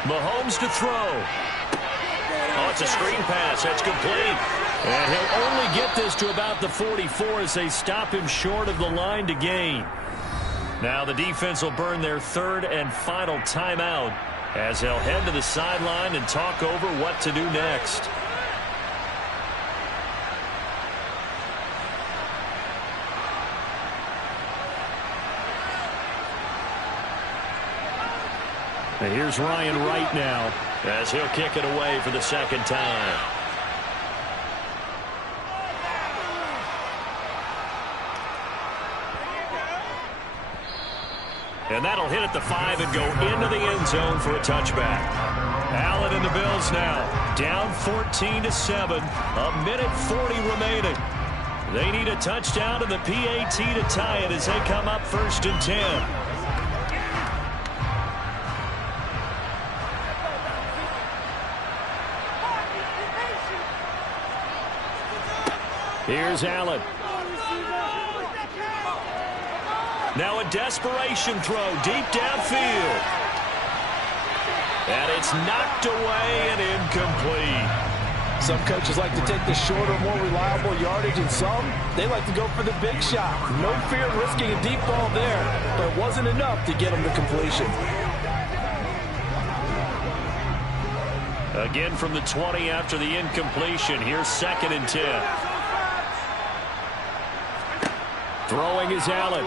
Mahomes to throw. Oh, it's a screen pass. That's complete. And he'll only get this to about the 44 as they stop him short of the line to gain. Now the defense will burn their 3rd and final timeout as they'll head to the sideline and talk over what to do next. And here's Ryan Wright now as he'll kick it away for the 2nd time. And that'll hit at the 5 and go into the end zone for a touchback. Allen and the Bills now down 14-7, 1:40 remaining. They need a touchdown and the PAT to tie it as they come up 1st and 10. Here's Allen. Now a desperation throw deep downfield. And it's knocked away and incomplete. Some coaches like to take the shorter, more reliable yardage, and some, they like to go for the big shot. No fear of risking a deep ball there, but it wasn't enough to get them to completion. Again from the 20 after the incompletion. Here's 2nd and 10. Throwing is Allen.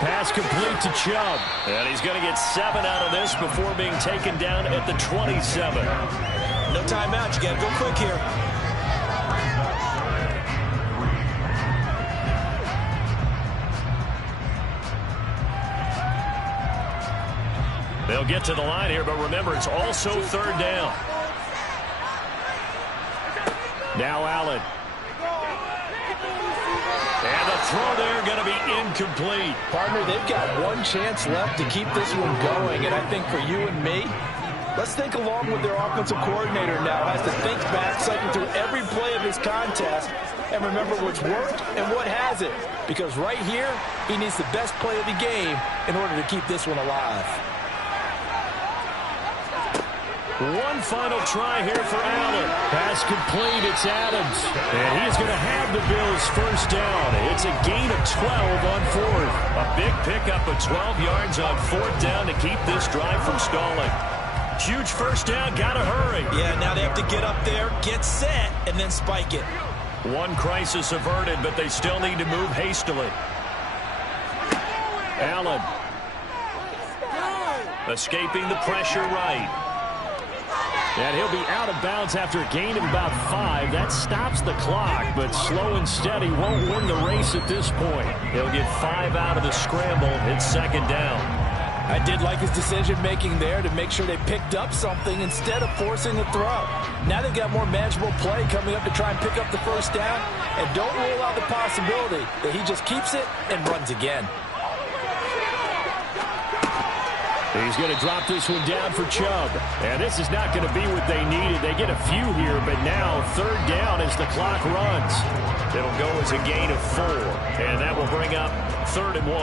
Pass complete to Chubb. And he's going to get 7 out of this before being taken down at the 27. No timeout. You got to go quick here. They'll get to the line here, but remember, it's also 3rd down. Now Allen. And the throw there going to be incomplete. Partner, they've got one chance left to keep this one going, and I think for you and me, let's think along with their offensive coordinator now. Has to think back, cycle through every play of his contest, and remember what's worked and what hasn't. Because right here, he needs the best play of the game in order to keep this one alive. One final try here for Allen. Pass complete. It's Adams. And he's going to have the Bills first down. It's a gain of 12 on 4th. A big pickup of 12 yards on 4th down to keep this drive from stalling. Huge first down. Got to hurry. Yeah, now they have to get up there, get set, and then spike it. One crisis averted, but they still need to move hastily. Allen. Escaping the pressure right. And he'll be out of bounds after a gain of about 5. That stops the clock, but slow and steady won't win the race at this point. He'll get 5 out of the scramble. It's second down. I did like his decision-making there to make sure they picked up something instead of forcing a throw. Now they've got more manageable play coming up to try and pick up the first down, and don't rule out the possibility that he just keeps it and runs again. He's going to drop this one down for Chubb. And this is not going to be what they needed. They get a few here, but now third down as the clock runs. It'll go as a gain of 4, and that will bring up 3rd and 1.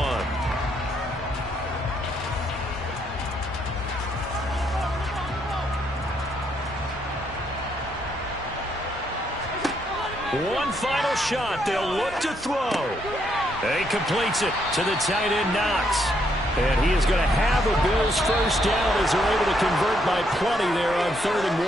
One final shot. They'll look to throw. He completes it to the tight end, Knox. And he is going to have a Bills first down as they're able to convert by plenty there on 3rd and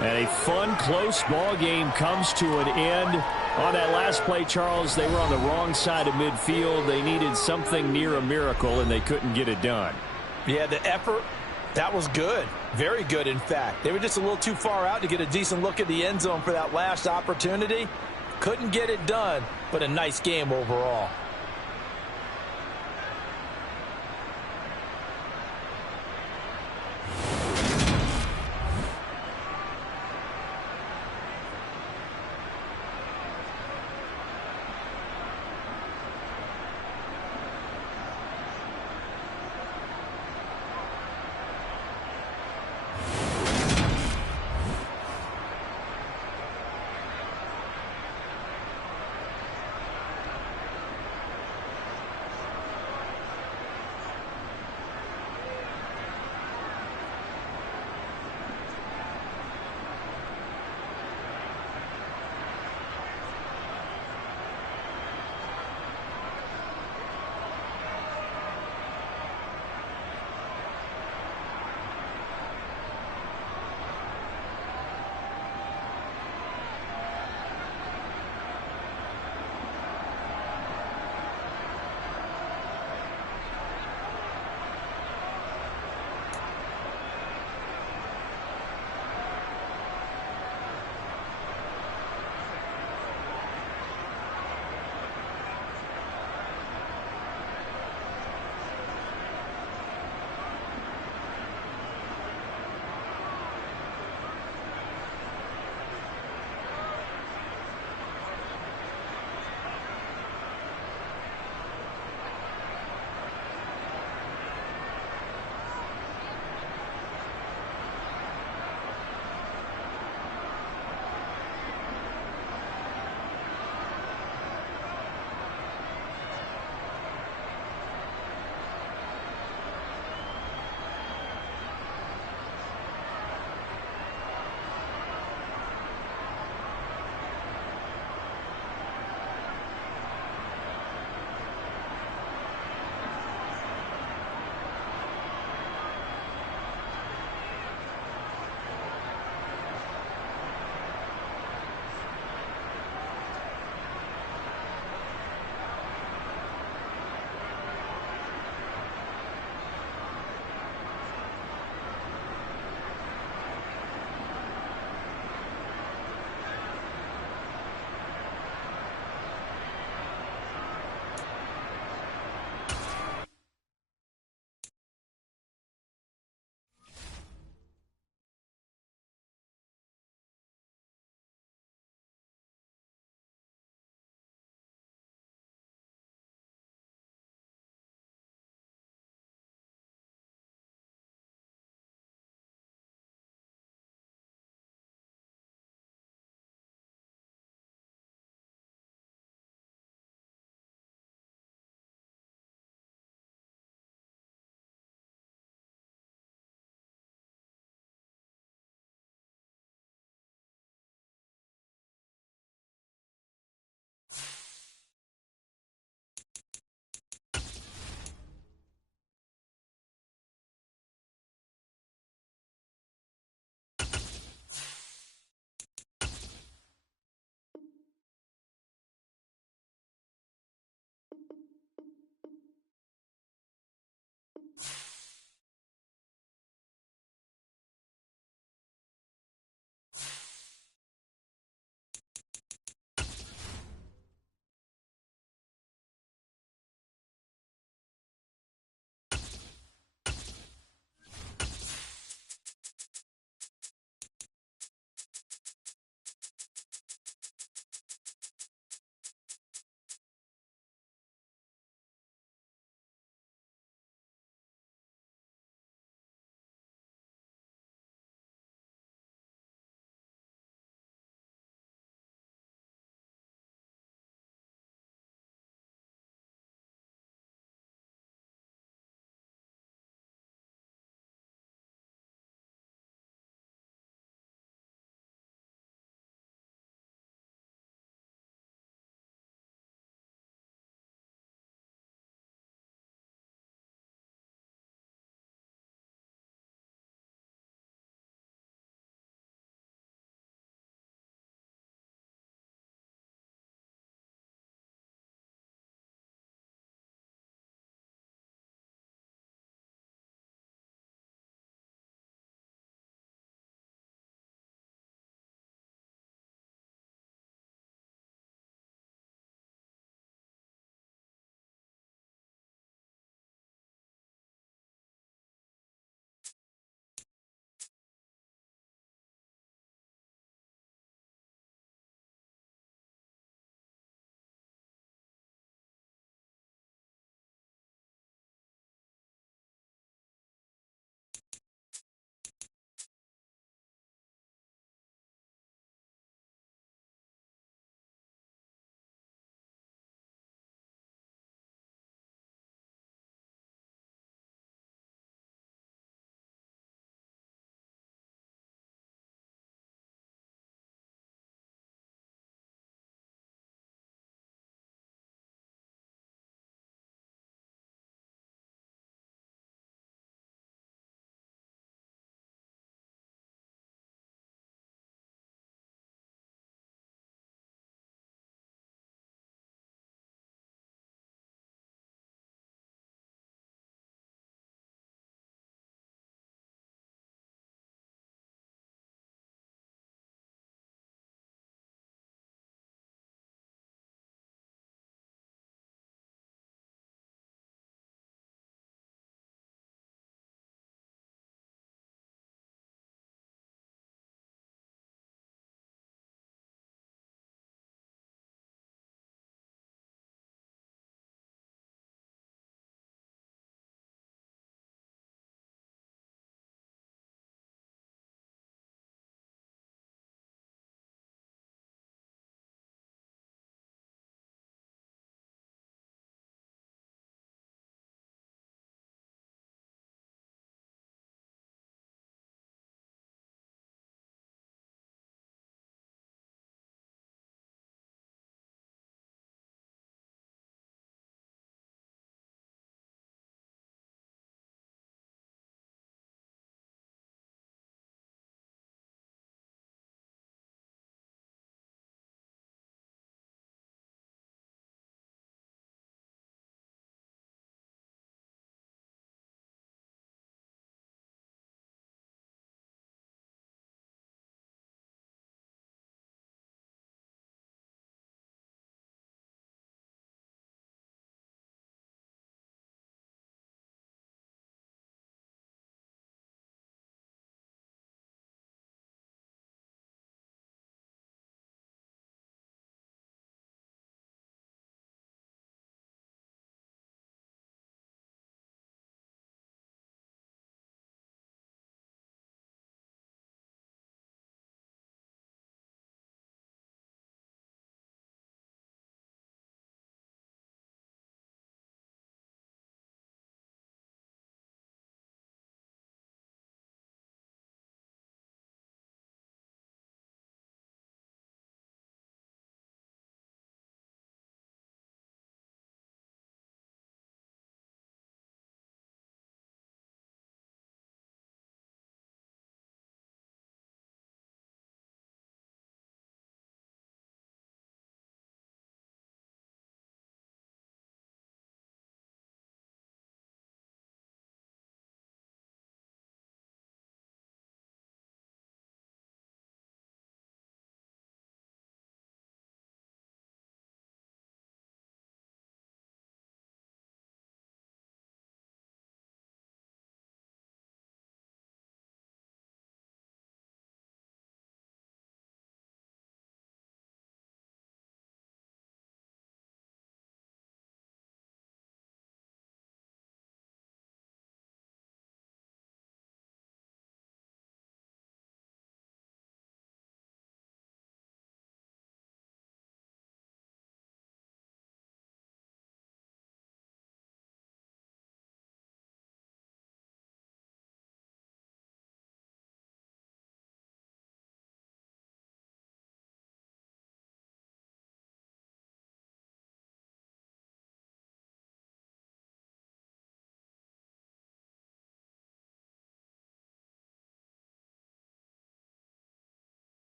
1. And a fun, close ball game comes to an end. On that last play, Charles, they were on the wrong side of midfield. They needed something near a miracle, and they couldn't get it done. Yeah, the effort, that was good. Very good, in fact. They were just a little too far out to get a decent look at the end zone for that last opportunity. Couldn't get it done, but a nice game overall.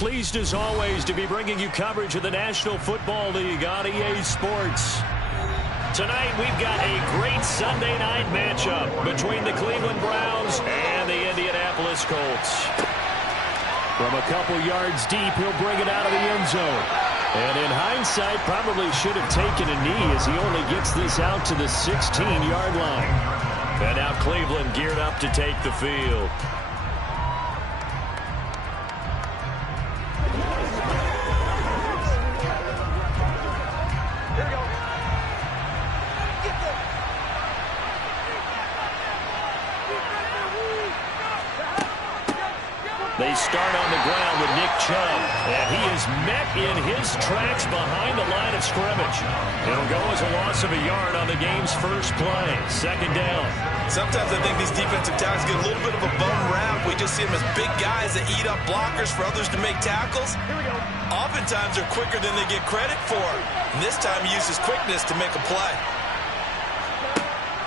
Pleased as always to be bringing you coverage of the National Football League on EA Sports. Tonight we've got a great Sunday night matchup between the Cleveland Browns and the Indianapolis Colts. From a couple yards deep, he'll bring it out of the end zone. And in hindsight, probably should have taken a knee as he only gets this out to the 16-yard line. And now Cleveland geared up to take the field. They start on the ground with Nick Chubb, and he is met in his tracks behind the line of scrimmage. It'll go as a loss of a yard on the game's first play. Second down. Sometimes I think these defensive tackles get a little bit of a bum rap. We just see them as big guys that eat up blockers for others to make tackles. Oftentimes they're quicker than they get credit for. And this time he uses quickness to make a play.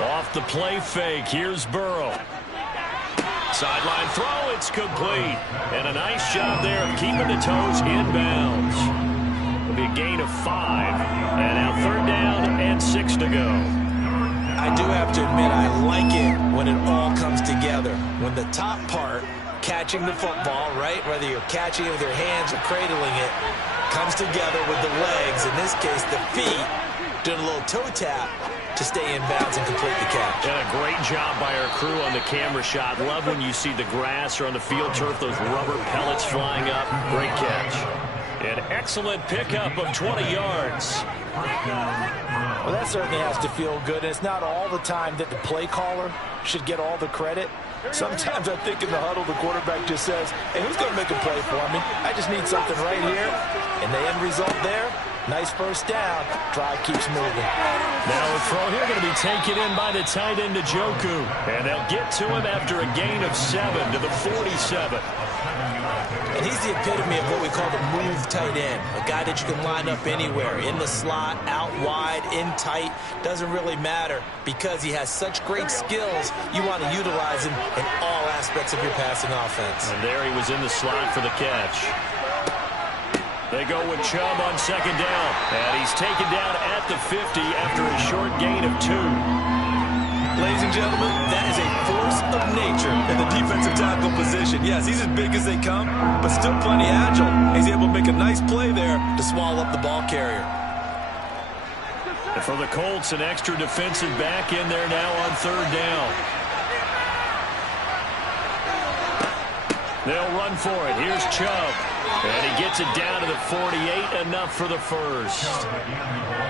Off the play fake, here's Burrow. Sideline throw, it's complete. And a nice job there of keeping the toes inbounds. It'll be a gain of 5. And now third down and 6 to go. I do have to admit I like it when it all comes together. When the top part, catching the football, right, whether you're catching it with your hands or cradling it, comes together with the legs, in this case the feet, doing a little toe tap to stay in bounds and complete the catch. And a great job by our crew on the camera shot. Love when you see the grass or on the field turf, those rubber pellets flying up. Great catch. An excellent pickup of 20 yards. Well, that certainly has to feel good. And it's not all the time that the play caller should get all the credit. Sometimes I think in the huddle, the quarterback just says, hey, who's going to make a play for me? I just need something right here. And the end result there, nice first down. Drive keeps moving. Now a throw here going to be taken in by the tight end Njoku. And they'll get to him after a gain of 7 to the 47. And he's the epitome of what we call the move tight end. A guy that you can line up anywhere. In the slot, out wide, in tight. Doesn't really matter because he has such great skills. You want to utilize him in all aspects of your passing offense. And there he was in the slot for the catch. They go with Chubb on second down. And he's taken down at the 50 after a short gain of 2. Ladies and gentlemen, that is a force of nature in the defensive tackle position. Yes, he's as big as they come, but still plenty agile. He's able to make a nice play there to swallow up the ball carrier. And for the Colts, an extra defensive back in there now on third down. They'll run for it. Here's Chubb. And he gets it down to the 48, enough for the first.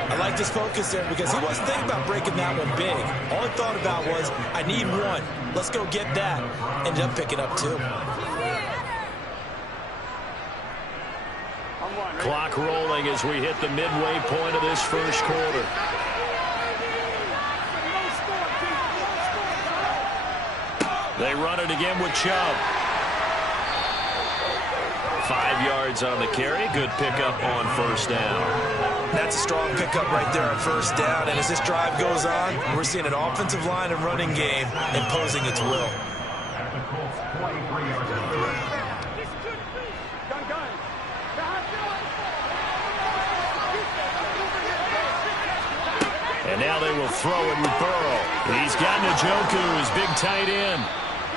I like this focus there because he wasn't thinking about breaking that one big. All he thought about was, I need 1. Let's go get that. Ended up picking up 2. Clock rolling as we hit the midway point of this first quarter. They run it again with Chubb. 5 yards on the carry. Good pickup on first down. That's a strong pickup right there on first down. And as this drive goes on, we're seeing an offensive line and running game imposing its will. And now they will throw it with Burrow. He's got Njoku, his big tight end.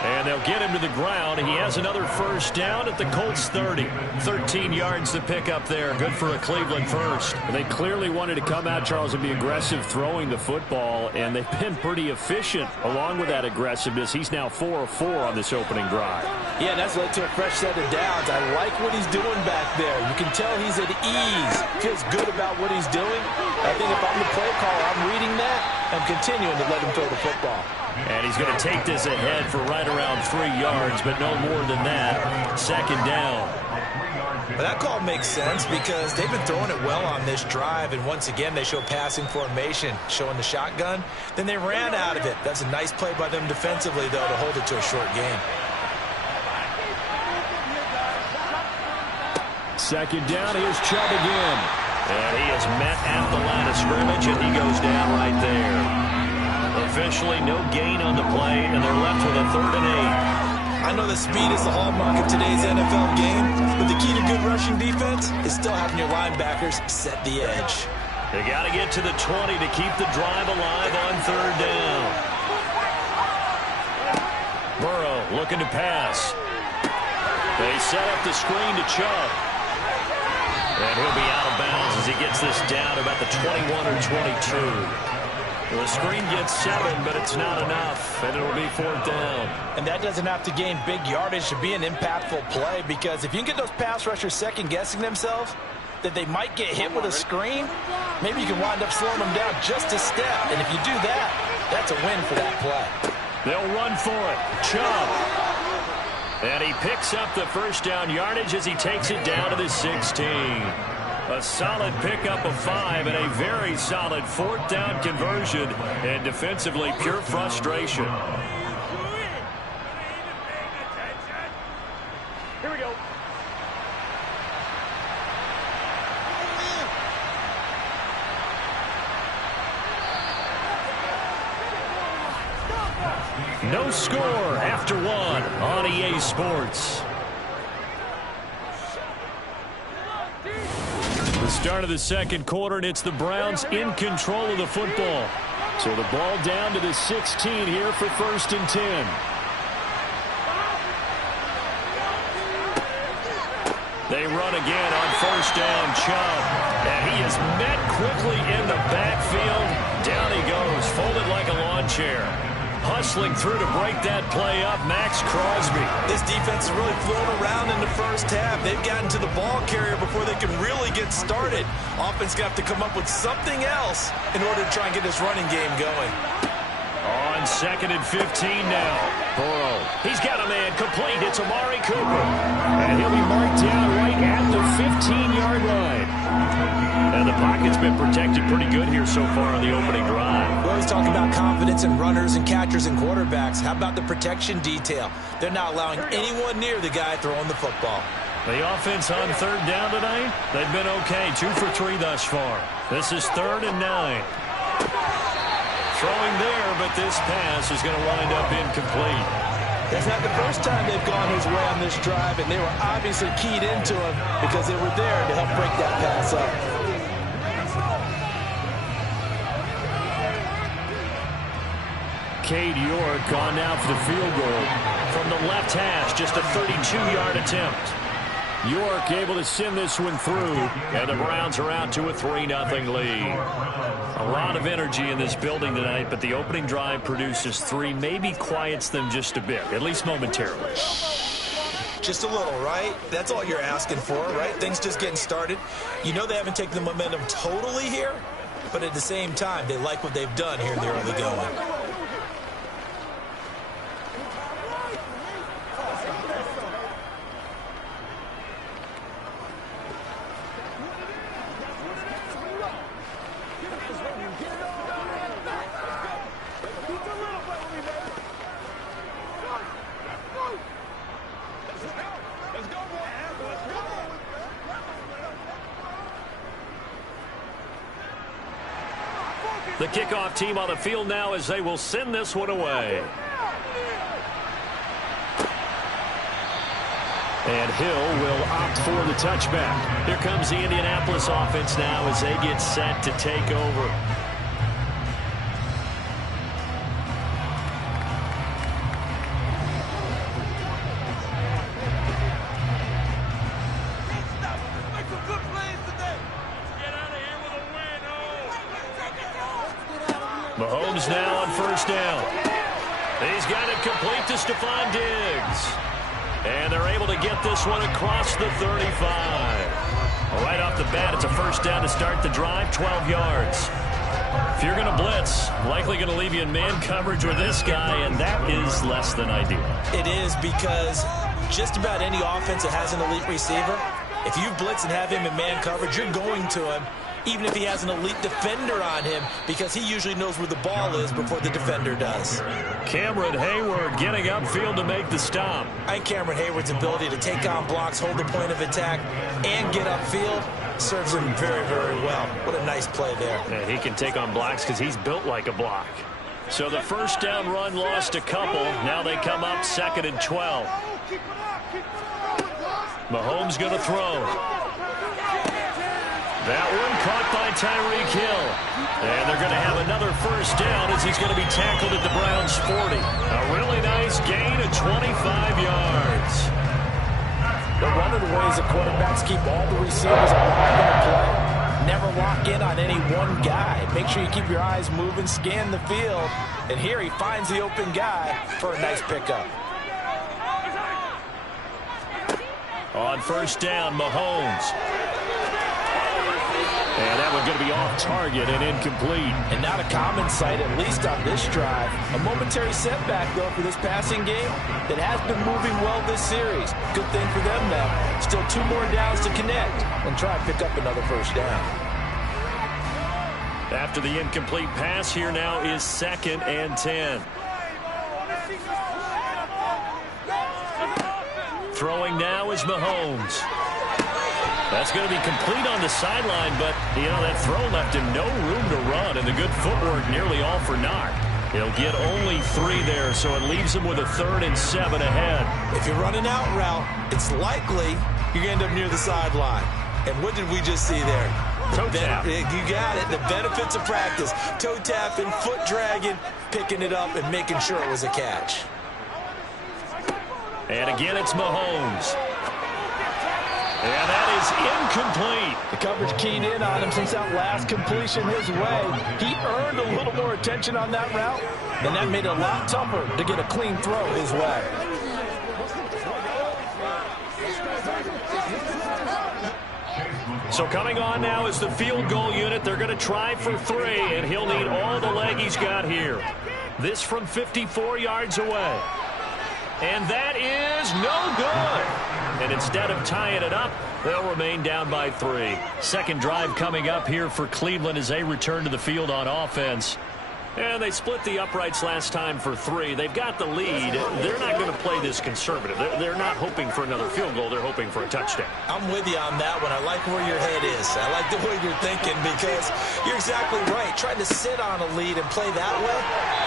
And they'll get him to the ground. He has another first down at the Colts 30. 13 yards to pick up there. Good for a Cleveland first. They clearly wanted to come out, Charles, and be aggressive throwing the football, and they've been pretty efficient along with that aggressiveness. He's now 4 of 4 on this opening drive. Yeah, and that's led to a fresh set of downs. I like what he's doing back there. You can tell he's at ease. Feels good about what he's doing. I think if I'm the play caller, I'm reading that. I'm continuing to let him throw the football. And he's going to take this ahead for right around 3 yards, but no more than that. Second down. But that call makes sense because they've been throwing it well on this drive, and once again they show passing formation, showing the shotgun. Then they ran out of it. That's a nice play by them defensively, though, to hold it to a short gain. Second down, here's Chubb again. And he is met at the line of scrimmage, and he goes down right there. Officially no gain on the play, and they're left with a 3rd and 8. I know that speed is the hallmark of today's NFL game, but the key to good rushing defense is still having your linebackers set the edge. They got to get to the 20 to keep the drive alive on third down. Burrow looking to pass. They set up the screen to Chubb. And he'll be out of bounds as he gets this down about the 21 or 22. The screen gets 7, but it's not enough, and it'll be fourth down. And that doesn't have to gain big yardage to be an impactful play, because if you can get those pass rushers second-guessing themselves that they might get hit with a screen, maybe you can wind up slowing them down just a step. And if you do that, that's a win for that play. They'll run for it. Chubb. And he picks up the first down yardage as he takes it down to the 16. A solid pickup of 5 and a very solid fourth down conversion. And defensively, pure frustration. Here we go. No score after 1 on EA Sports. The start of the second quarter, and it's the Browns in control of the football. So the ball down to the 16 here for 1st and 10. They run again on first down, Chubb. And he is met quickly in the backfield. Down he goes, folded like a lawn chair. Hustling through to break that play up, Max Crosby. This defense is really flown around in the first half. They've gotten to the ball carrier before they can really get started. Offense got to come up with something else in order to try and get this running game going. On 2nd and 15 now. Burrow. He's got a man complete. It's Amari Cooper. And he'll be marked down right at the 15-yard line. And the pocket's been protected pretty good here so far on the opening drive. We always talk about confidence in runners and catchers and quarterbacks. How about the protection detail? They're not allowing anyone near the guy throwing the football. The offense on third down tonight, they've been okay. 2 for 3 thus far. This is 3rd and 9. Throwing there, but this pass is going to wind up incomplete. That's not the first time they've gone his way on this drive, and they were obviously keyed into him because they were there to help break that pass up. Cade York on now for the field goal. From the left hash, just a 32-yard attempt. York able to send this one through. And the Browns are out to a 3-0 lead. A lot of energy in this building tonight, but the opening drive produces 3, maybe quiets them just a bit, at least momentarily. Just a little, right? That's all you're asking for, right? Things just getting started. You know they haven't taken the momentum totally here, but at the same time, they like what they've done here in the early going. The kickoff team on the field now as they will send this one away. And Hill will opt for the touchback. Here comes the Indianapolis offense now as they get set to take over. Mahomes now on first down. He's got it complete to Stephon Diggs. And they're able to get this one across the 35. Right off the bat, it's a first down to start the drive, 12 yards. If you're going to blitz, likely going to leave you in man coverage with this guy, and that is less than ideal. It is, because just about any offense that has an elite receiver, if you blitz and have him in man coverage, you're going to him, even if he has an elite defender on him, because he usually knows where the ball is before the defender does. Cameron Hayward getting upfield to make the stop. I think Cameron Hayward's ability to take on blocks, hold the point of attack, and get upfield serves him very, very well. What a nice play there. Yeah, he can take on blocks because he's built like a block. So the first down run lost a couple. Now they come up 2nd and 12. Mahomes going to throw. That one caught by Tyreek Hill. And they're going to have another first down as he's going to be tackled at the Browns' 40. A really nice gain of 25 yards. But one of the ways that quarterbacks keep all the receivers alive in a play, never lock in on any one guy. Make sure you keep your eyes moving, scan the field. And here he finds the open guy for a nice pickup. On first down, Mahomes. And that one's going to be off target and incomplete. And not a common sight, at least on this drive. A momentary setback, though, for this passing game that has been moving well this series. Good thing for them, though. Still 2 more downs to connect and try and pick up another first down. After the incomplete pass, here now is 2nd and 10. Throwing now is Mahomes. That's going to be complete on the sideline, but, that throw left him no room to run, and the good footwork nearly all for naught. He'll get only 3 there, so it leaves him with a 3rd and 7 ahead. If you're running out route, it's likely you're going to end up near the sideline. And what did we just see there? Toe tap. You got it. The benefits of practice. Toe tapping, foot dragging, picking it up, and making sure it was a catch. And again, it's Mahomes. And that is incomplete. The coverage keyed in on him since that last completion his way. He earned a little more attention on that route, and that made it a lot tougher to get a clean throw his way. So coming on now is the field goal unit. They're going to try for 3, and he'll need all the leg he's got here. This from 54 yards away. And that is no good. And instead of tying it up, they'll remain down by 3. Second drive coming up here for Cleveland as they return to the field on offense. And they split the uprights last time for 3. They've got the lead. They're not going to play this conservative. They're not hoping for another field goal. They're hoping for a touchdown. I'm with you on that one. I like where your head is. I like the way you're thinking because you're exactly right. Trying to sit on a lead and play that way,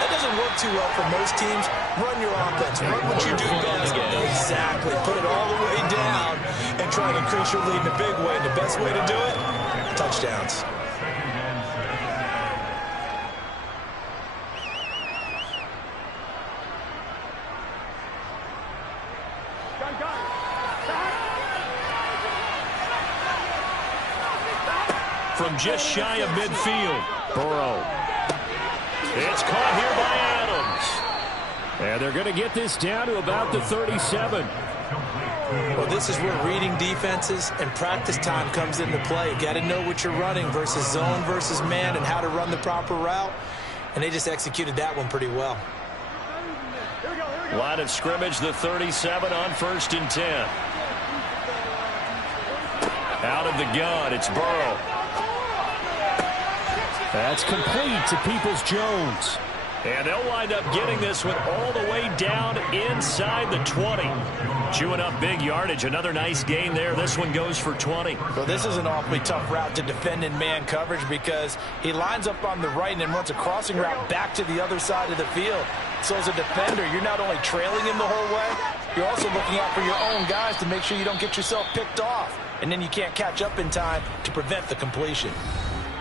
that doesn't work too well for most teams. Run your offense. Run what you do best. Exactly. Put it all the way down and try to increase your lead in a big way. And the best way to do it, touchdowns. From just shy of midfield, Burrow. It's caught here by Adams. And they're going to get this down to about the 37. Well, this is where reading defenses and practice time comes into play. Got to know what you're running versus zone versus man and how to run the proper route. And they just executed that one pretty well. Line of scrimmage, the 37 on 1st and 10. Out of the gun, it's Burrow. That's complete to Peoples-Jones. And they'll wind up getting this one all the way down inside the 20. Chewing up big yardage. Another nice gain there. This one goes for 20. Well, this is an awfully tough route to defend in man coverage because he lines up on the right and then runs a crossing route back to the other side of the field. So as a defender, you're not only trailing him the whole way, you're also looking out for your own guys to make sure you don't get yourself picked off. And then you can't catch up in time to prevent the completion.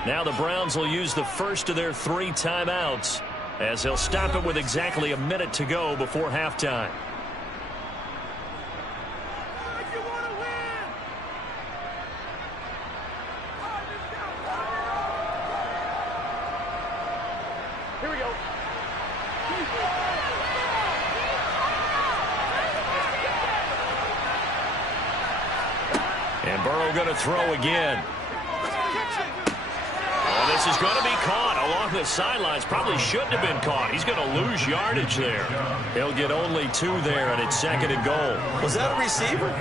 Now the Browns will use the first of their 3 timeouts as they'll stop it with exactly a minute to go before halftime. Here we go. And Burrow going to throw again. Oh, this is going to be caught along the sidelines. Probably shouldn't have been caught. He's going to lose yardage there. He'll get only 2 there, and it's 2nd and goal. Was that a receiver?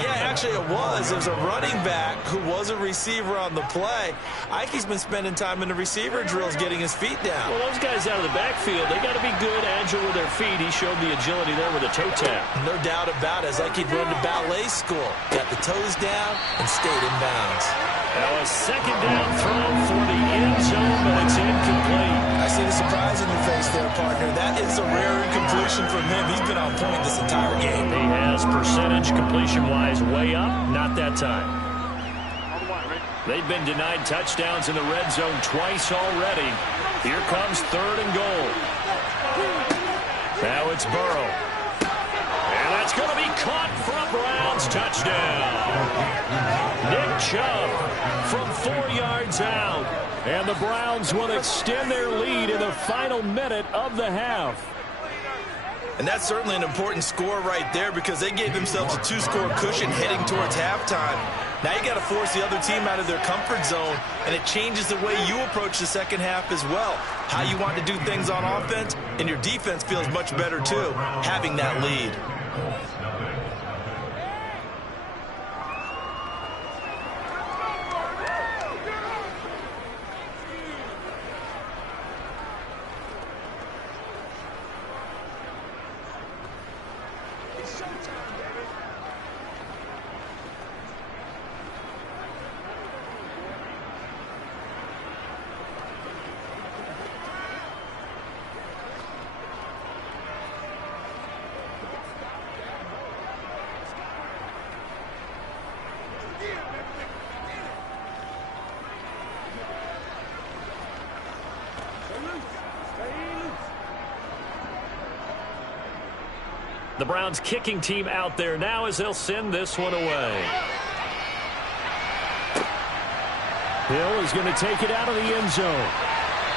Yeah, actually it was. It was a running back who was a receiver on the play. Ike's been spending time in the receiver drills getting his feet down. Well, those guys out of the backfield, they got to be good, agile with their feet. He showed the agility there with a toe tap. No doubt about it. It's like he'd run to ballet school. Got the toes down and stayed in bounds. Now a 2nd down throw for the end zone, but it's incomplete. I see the surprise in the from him. He's been on point this entire game. He has percentage completion-wise way up. Not that time. They've been denied touchdowns in the red zone twice already. Here comes 3rd and goal. Now it's Burrow. And that's going to be caught for a Browns touchdown. Nick Chubb from 4 yards out. And the Browns will extend their lead in the final minute of the half. And that's certainly an important score right there because they gave themselves a 2-score cushion heading towards halftime. Now you got to force the other team out of their comfort zone, and it changes the way you approach the second half as well. How you want to do things on offense, and your defense feels much better too, having that lead. The Browns kicking team out there now as they'll send this one away. Hill is going to take it out of the end zone.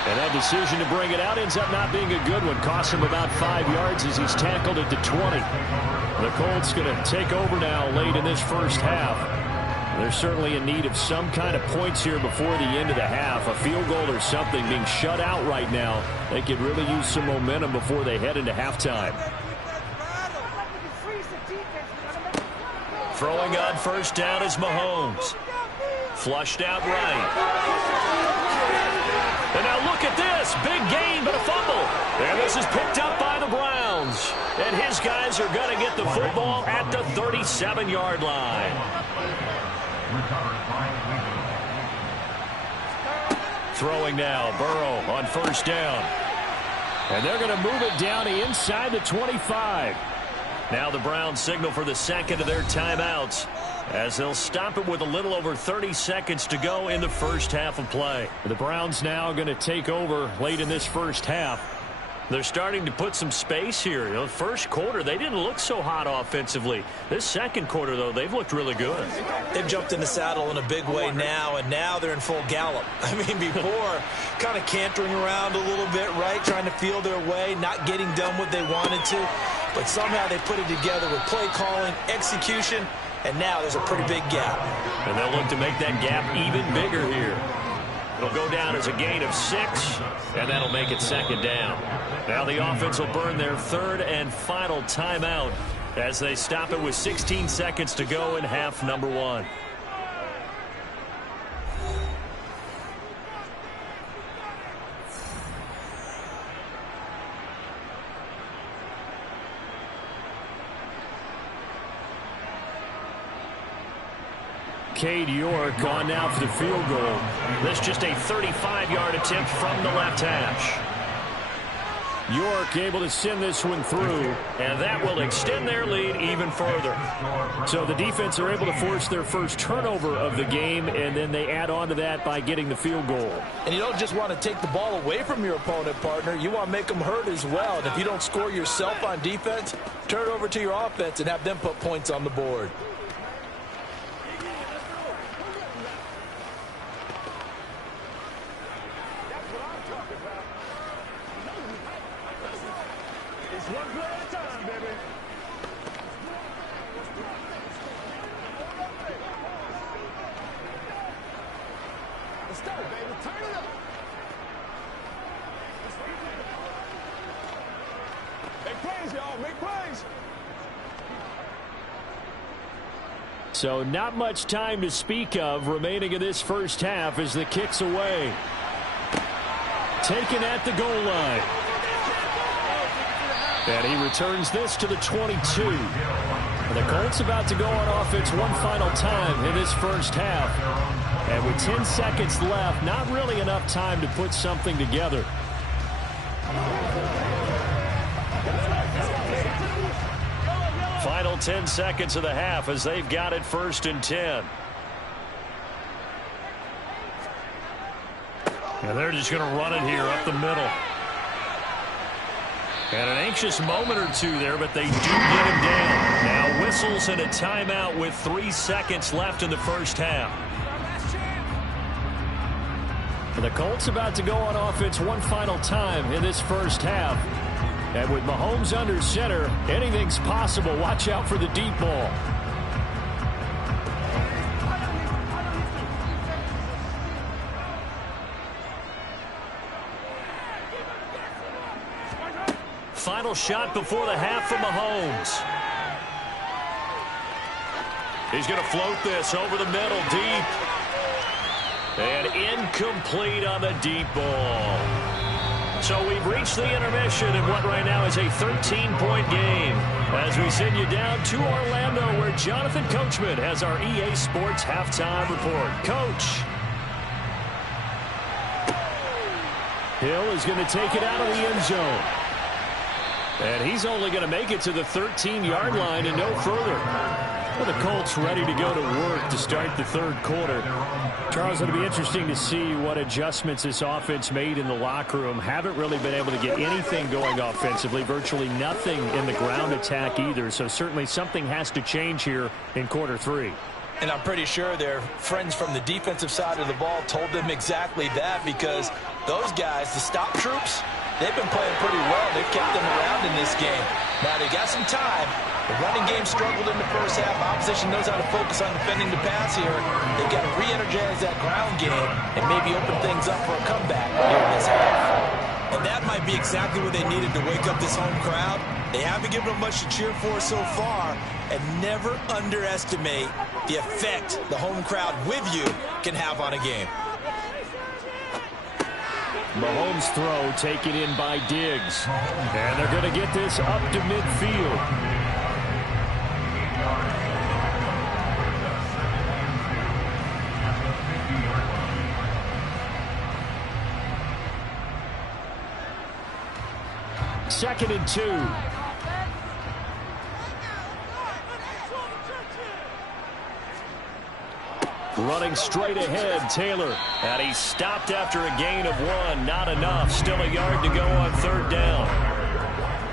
And that decision to bring it out ends up not being a good one. Costs him about 5 yards as he's tackled at the 20. The Colts going to take over now late in this first half. They're certainly in need of some kind of points here before the end of the half. A field goal or something. Being shut out right now, they could really use some momentum before they head into halftime. Throwing on first down is Mahomes. Flushed out right. And now look at this. Big gain, but a fumble. And this is picked up by the Browns. And his guys are going to get the football at the 37-yard line. Throwing now, Burrow on first down. And they're going to move it down inside the 25. Now the Browns signal for the second of their timeouts as they'll stop it with a little over 30 seconds to go in the first half of play. The Browns now going to take over late in this first half. They're starting to put some space here. You know, first quarter, they didn't look so hot offensively. This second quarter, though, they've looked really good. They've jumped in the saddle in a big way now, and now they're in full gallop. I mean, before, kind of cantering around a little bit, right, trying to feel their way, not getting done what they wanted to. But somehow they put it together with play calling, execution, and now there's a pretty big gap. And they'll look to make that gap even bigger here. It'll go down as a gain of 6, and that'll make it second down. Now the offense will burn their third and final timeout as they stop it with 16 seconds to go in half number 1. Cade York on now for the field goal. This just a 35-yard attempt from the left hash. York able to send this one through. And that will extend their lead even further. So the defense are able to force their first turnover of the game, and then they add on to that by getting the field goal. And you don't just want to take the ball away from your opponent, partner. You want to make them hurt as well. And if you don't score yourself on defense, turn it over to your offense and have them put points on the board. So not much time to speak of remaining in this first half as the kick's away. Taken at the goal line. And he returns this to the 22. And the Colts about to go on offense one final time in this first half. And with 10 seconds left, not really enough time to put something together. Final 10 seconds of the half as they've got it 1st and 10. And they're just going to run it here up the middle. And an anxious moment or two there, but they do get him down. Now whistles and a timeout with 3 seconds left in the first half. And the Colts about to go on offense one final time in this first half. And with Mahomes under center, anything's possible. Watch out for the deep ball. Final shot before the half from Mahomes. He's going to float this over the middle, deep. And incomplete on the deep ball. So we've reached the intermission in what right now is a 13-point game. As we send you down to Orlando, where Jonathan Coachman has our EA Sports halftime report. Coach. Hill is going to take it out of the end zone. And he's only going to make it to the 13-yard line and no further. Well, the Colts ready to go to work to start the third quarter. Charles, it'll be interesting to see what adjustments this offense made in the locker room. Haven't really been able to get anything going offensively. Virtually nothing in the ground attack either. So certainly something has to change here in quarter 3. And I'm pretty sure their friends from the defensive side of the ball told them exactly that, because those guys, the stop troops, they've been playing pretty well. They've kept them around in this game. Now, they got some time. The running game struggled in the first half. Opposition knows how to focus on defending the pass here. They've got to re-energize that ground game and maybe open things up for a comeback here in this half. And that might be exactly what they needed to wake up this home crowd. They haven't given them much to cheer for so far. And never underestimate the effect the home crowd with you can have on a game. Mahomes' throw taken in by Diggs. And they're going to get this up to midfield. Second and 2. Running straight ahead, Taylor. And he stopped after a gain of 1. Not enough. Still a yard to go on third down.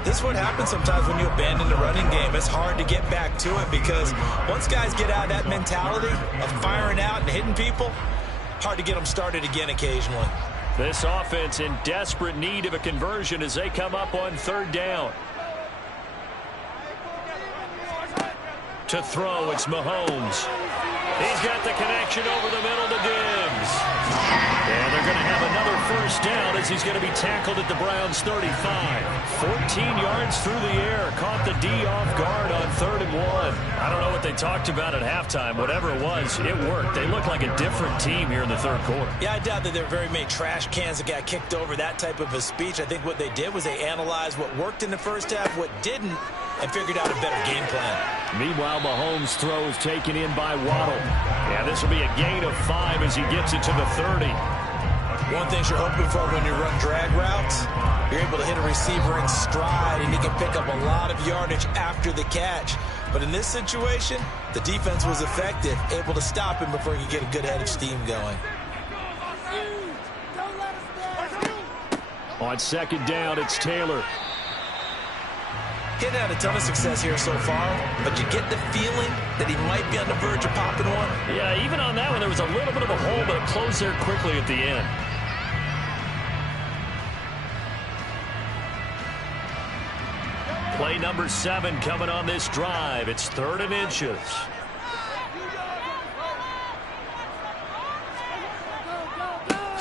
This is what happens sometimes when you abandon the running game. It's hard to get back to it, because once guys get out of that mentality of firing out and hitting people, hard to get them started again occasionally. This offense in desperate need of a conversion as they come up on third down. To throw, it's Mahomes. He's got the connection over the middle to Diggs. And they're going to have another first down as he's going to be tackled at the Browns' 35. 14 yards through the air. Caught the D off guard on 3rd and 1. I don't know what they talked about at halftime. Whatever it was, it worked. They look like a different team here in the third quarter. Yeah, I doubt that there are very many trash cans that got kicked over, that type of a speech. I think what they did was they analyzed what worked in the first half, what didn't, and figured out a better game plan. Meanwhile, Mahomes' throw is taken in by Waddle. Yeah, this will be a gain of 5 as he gets it to the 30. One thing you're hoping for when you run drag routes, you're able to hit a receiver in stride, and he can pick up a lot of yardage after the catch. But in this situation, the defense was effective, able to stop him before he could get a good head of steam going. On second down, it's Taylor. He hadn't had a ton of success here so far, but you get the feeling that he might be on the verge of popping one. Yeah, even on that one, there was a little bit of a hole, but it closed there quickly at the end. Play number 7 coming on this drive. It's 3rd and inches.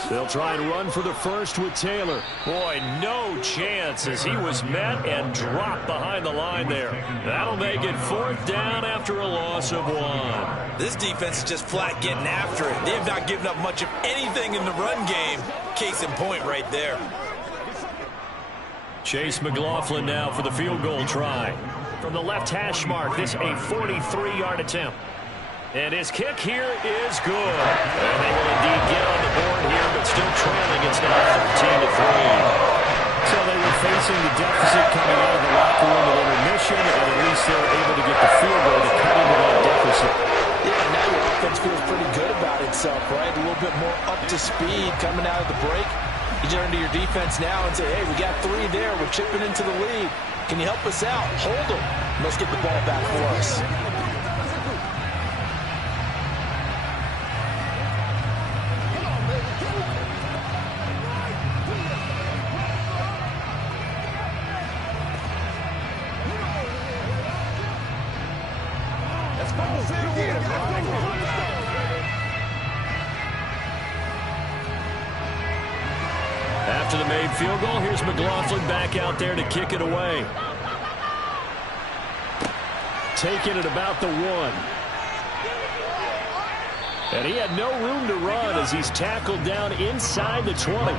They'll try and run for the first with Taylor. Boy, no chance as he was met and dropped behind the line there. That'll make it 4th down after a loss of 1. This defense is just flat getting after it. They have not given up much of anything in the run game. Case in point right there. Chase McLaughlin now for the field goal try. From the left hash mark, this a 43-yard attempt. And his kick here is good. And they will indeed get on the board here, but still trailing. It's now 13-3. So they were facing the deficit coming out of the locker room at intermission, and at least they're able to speed coming out of the break. You turn to your defense now and say, hey, we got 3 there. We're chipping into the lead. Can you help us out? Hold them. Let's get the ball back for us. After the made field goal, here's McLaughlin back out there to kick it away. Taking it about the 1. And he had no room to run as he's tackled down inside the 20.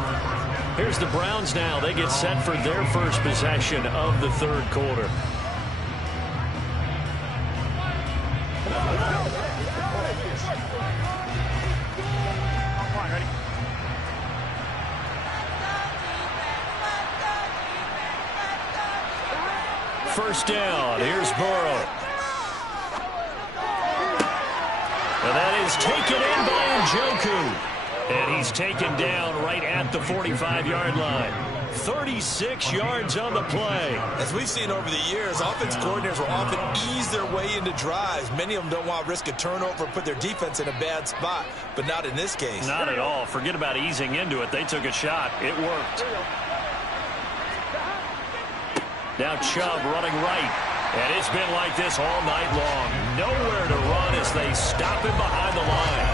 Here's the Browns now. They get set for their first possession of the third quarter. First down. Here's Burrow. And that is taken in by Njoku. And he's taken down right at the 45-yard line. 36 yards on the play. As we've seen over the years, offense coordinators will often ease their way into drives. Many of them don't want to risk a turnover or put their defense in a bad spot, but not in this case. Not at all. Forget about easing into it. They took a shot. It worked. Now Chubb running right. And it's been like this all night long. Nowhere to run as they stop him behind the line.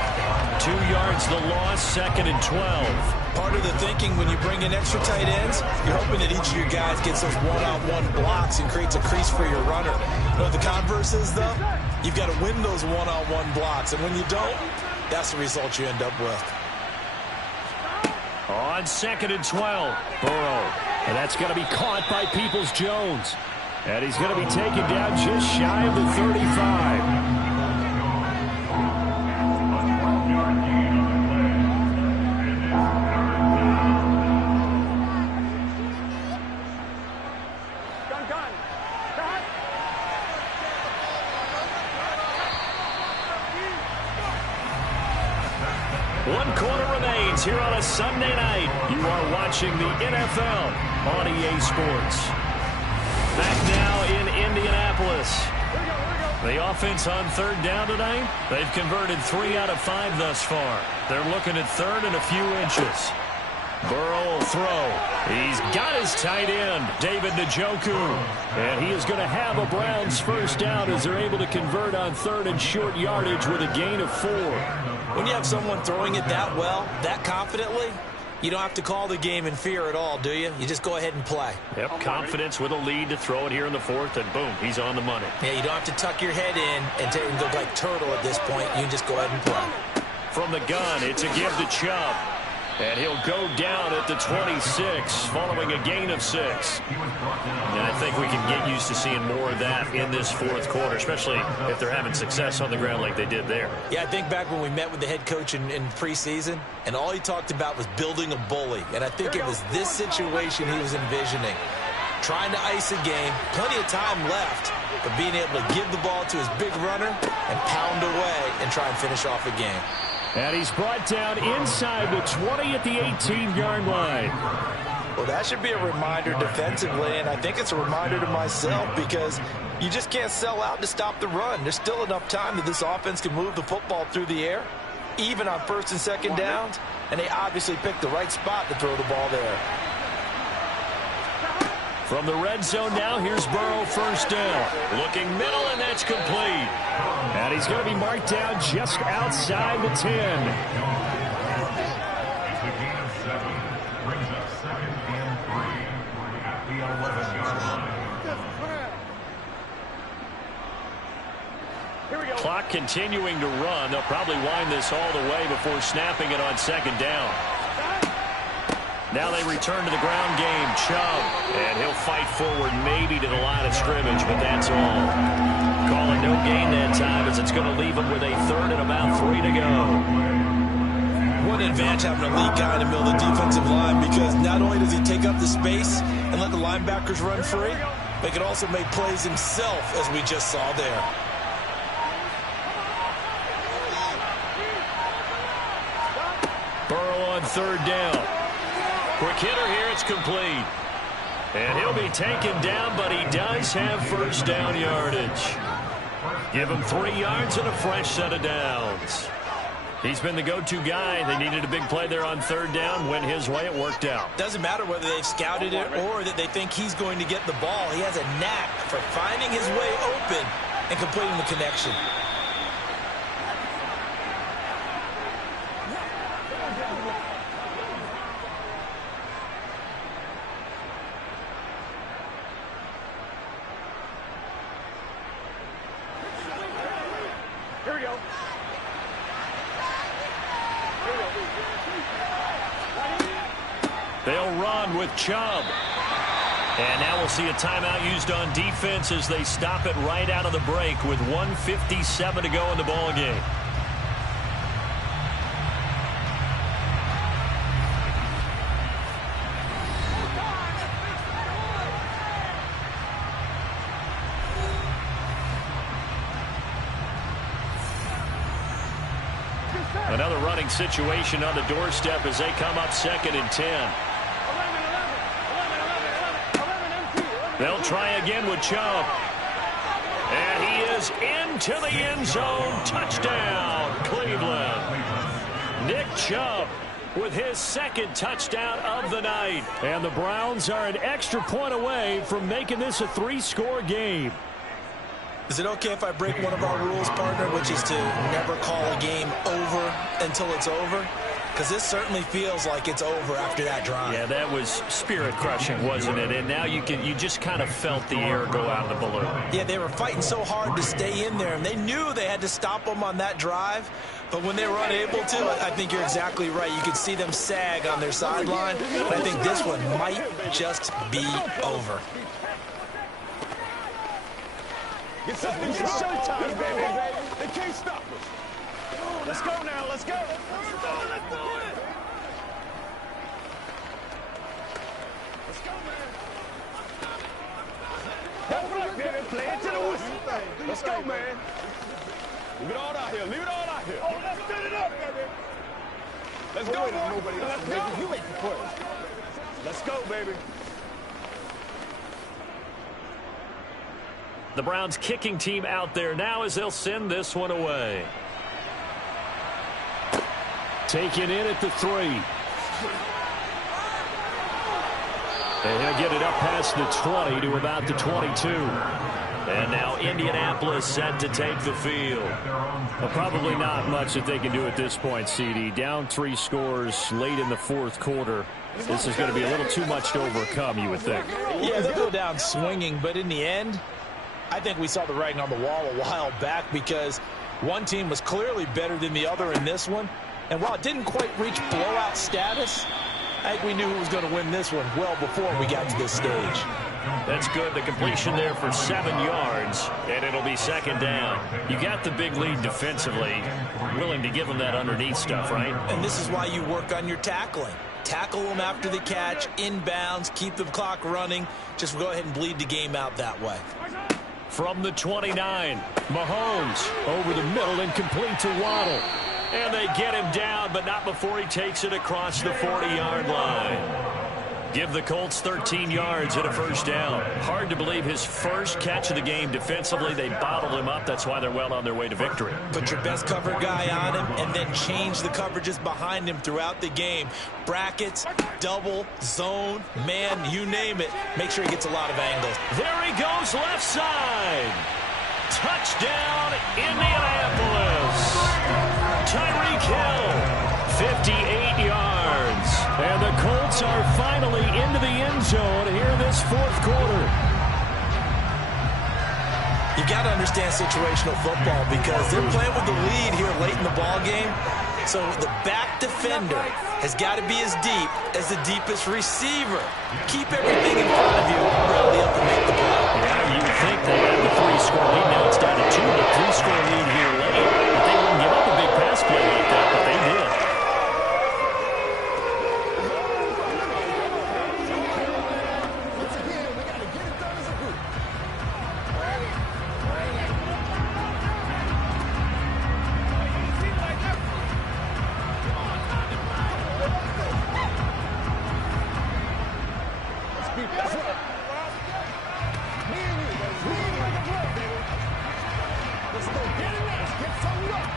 2 yards the loss, 2nd and 12. Part of the thinking when you bring in extra tight ends, you're hoping that each of your guys gets those one-on-one blocks and creates a crease for your runner. You know what the converse is, though? You've got to win those one-on-one blocks. And when you don't, that's the result you end up with. On 2nd and 12, Burrow. And that's going to be caught by Peoples-Jones. And he's going to be taken down just shy of the 35. One quarter remains here on a Sunday night. You are watching the NFL on EA Sports. Back now in Indianapolis. The offense on 3rd down tonight. They've converted 3 out of 5 thus far. They're looking at 3rd and a few inches. Burrow will throw. He's got his tight end, David Njoku. And he is going to have a Browns first down as they're able to convert on 3rd and short yardage with a gain of 4. When you have someone throwing it that well, that confidently, you don't have to call the game in fear at all, do you? You just go ahead and play. Yep, confidence with a lead to throw it here in the 4th, and boom, he's on the money. Yeah, you don't have to tuck your head in and go like turtle at this point. You can just go ahead and play. From the gun, it's a give to Chubb. And he'll go down at the 26, following a gain of 6. And I think we can get used to seeing more of that in this 4th quarter, especially if they're having success on the ground like they did there. Yeah, I think back when we met with the head coach in preseason, and all he talked about was building a bully. And I think it was this situation he was envisioning. Trying to ice a game, plenty of time left, but being able to give the ball to his big runner and pound away and try and finish off a game. And he's brought down inside the 20 at the 18-yard line. Well, that should be a reminder defensively, and I think it's a reminder to myself because you just can't sell out to stop the run. There's still enough time that this offense can move the football through the air, even on 1st and 2nd downs, and they obviously picked the right spot to throw the ball there. From the red zone now, here's Burrow first down. Looking middle, and that's complete. And he's going to be marked down just outside the 10. The gain of 7 brings up 2nd and 3 at the 11-yard line. Clock continuing to run. They'll probably wind this all the way before snapping it on 2nd down. Now they return to the ground game. Chubb. And he'll fight forward maybe to the line of scrimmage, but that's all. Call it no gain that time as it's going to leave him with a 3rd and about 3 to go. What an advantage having a lead guy in the middle of the defensive line because not only does he take up the space and let the linebackers run free, but he can also make plays himself as we just saw there. third down. Quick hitter here, it's complete. And he'll be taken down, but he does have first down yardage. Give him 3 yards and a fresh set of downs. He's been the go-to guy. They needed a big play there on third down. Went his way, it worked out. Doesn't matter whether they've scouted it or that they think he's going to get the ball. He has a knack for finding his way open and completing the connection. Here we go. They'll run with Chubb. And now we'll see a timeout used on defense as they stop it right out of the break with 1:57 to go in the ball game. Another running situation on the doorstep as they come up 2nd and 10. They'll try again with Chubb. And he is into the end zone. Touchdown, Cleveland. Nick Chubb with his 2nd touchdown of the night. And the Browns are an extra point away from making this a 3-score game. Is it okay if I break one of our rules, partner, which is to never call a game over until it's over? Because this certainly feels like it's over after that drive. Yeah, that was spirit-crushing, wasn't it? And now you just kind of felt the air go out of the balloon. Yeah, they were fighting so hard to stay in there, and they knew they had to stop them on that drive. But when they were unable to, I think you're exactly right. You could see them sag on their sideline. But I think this one might just be over. It's showtime, baby. They can't stop us. Let's go now. Let's go. Let's do it. Let's go, man. That's right, baby. Play it to the whistle. Let's go, man. Leave it all out here. Leave it all out here. Oh, let's set it up, baby. Let's go, boy. Let's go. You make the play. Let's go, baby. The Browns kicking team out there now as they'll send this one away. Taken in at the 3. And he'll get it up past the 20 to about the 22. And now Indianapolis set to take the field. Well, probably not much that they can do at this point, CD. Down 3 scores late in the 4th quarter. This is going to be a little too much to overcome, you would think. Yeah, they'll go down swinging, but in the end, I think we saw the writing on the wall a while back because one team was clearly better than the other in this one. And while it didn't quite reach blowout status, I think we knew who was going to win this one well before we got to this stage. That's good. The completion there for 7 yards, and it'll be 2nd down. You got the big lead defensively, willing to give them that underneath stuff, right? And this is why you work on your tackling. Tackle them after the catch, inbounds, keep the clock running. Just go ahead and bleed the game out that way. From the 29, Mahomes over the middle and complete to Waddle. And they get him down, but not before he takes it across the 40-yard line. Give the Colts 13 yards and a first down. Hard to believe his first catch of the game defensively. They bottled him up. That's why they're well on their way to victory. Put your best cover guy on him and then change the coverages behind him throughout the game. Brackets, double, zone, man, you name it. Make sure he gets a lot of angles. There he goes, left side. Touchdown, Indianapolis. Tyreek Hill, 58 yards. And the Colts are finally into the end zone here in this 4th quarter. You got to understand situational football because they're playing with the lead here late in the ball game. So the back defender has got to be as deep as the deepest receiver. Keep everything in front of you, rally up and make the play. Yeah, you would think they had the 3-score lead. Now it's down to 2, but 3-score lead here late. But they wouldn't give up a big pass play like that, but they did. Let's run. Me and you, baby. Let's go. Get it now. Let's get something up.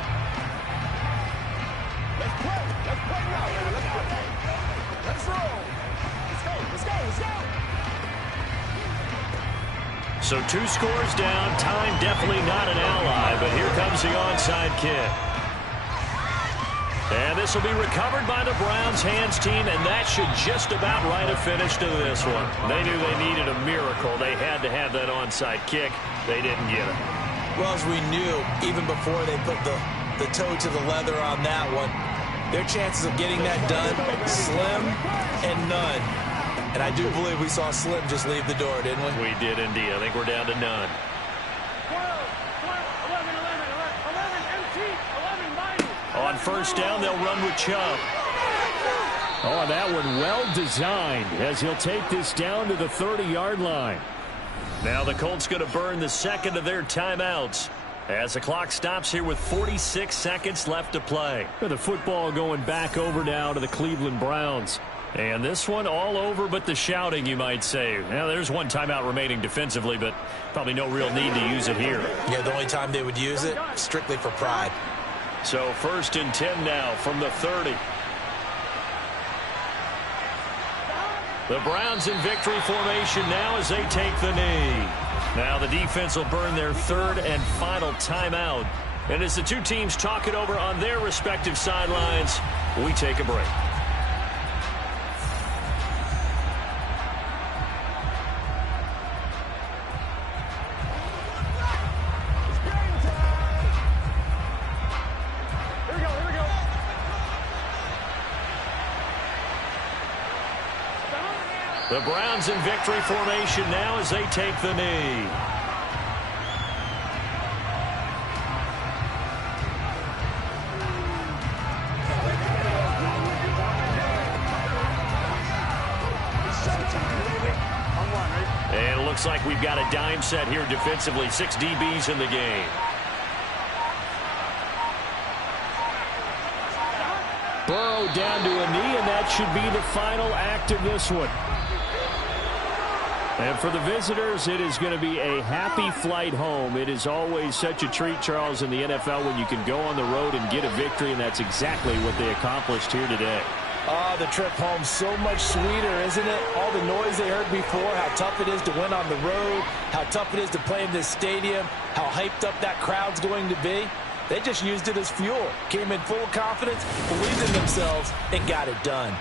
Let's play. Let's play now, baby. Let's play. Let's roll. Let's go. Let's go. Let's go. So 2 scores down. Time definitely not an ally, but here comes the onside kick. And this will be recovered by the Browns hands team, and that should just about write a finish to this one. They knew they needed a miracle. They had to have that onside kick. They didn't get it. Well, as we knew, even before they put the toe to the leather on that one, their chances of getting that done, slim and none. And I do believe we saw Slim just leave the door, didn't we? We did indeed. I think we're down to none. 11, On first down, they'll run with Chubb. Oh, that one well designed as he'll take this down to the 30-yard line. Now the Colts going to burn the second of their timeouts as the clock stops here with 46 seconds left to play. The football going back over now to the Cleveland Browns. And this one all over but the shouting, you might say. Now, there's one timeout remaining defensively, but probably no real need to use it here. Yeah, the only time they would use it, strictly for pride. So 1st and 10 now from the 30. The Browns in victory formation now as they take the knee. Now the defense will burn their 3rd and final timeout. And as the two teams talk it over on their respective sidelines, we take a break. The Browns in victory formation now as they take the knee. And it looks like we've got a dime set here defensively. 6 DBs in the game. Burrow down to a knee, and that should be the final act of this one. And for the visitors, it is going to be a happy flight home. It is always such a treat, Charles, in the NFL when you can go on the road and get a victory, and that's exactly what they accomplished here today. Oh, the trip home so much sweeter, isn't it? All the noise they heard before, how tough it is to win on the road, how tough it is to play in this stadium, how hyped up that crowd's going to be. They just used it as fuel. Came in full confidence, believed in themselves, and got it done.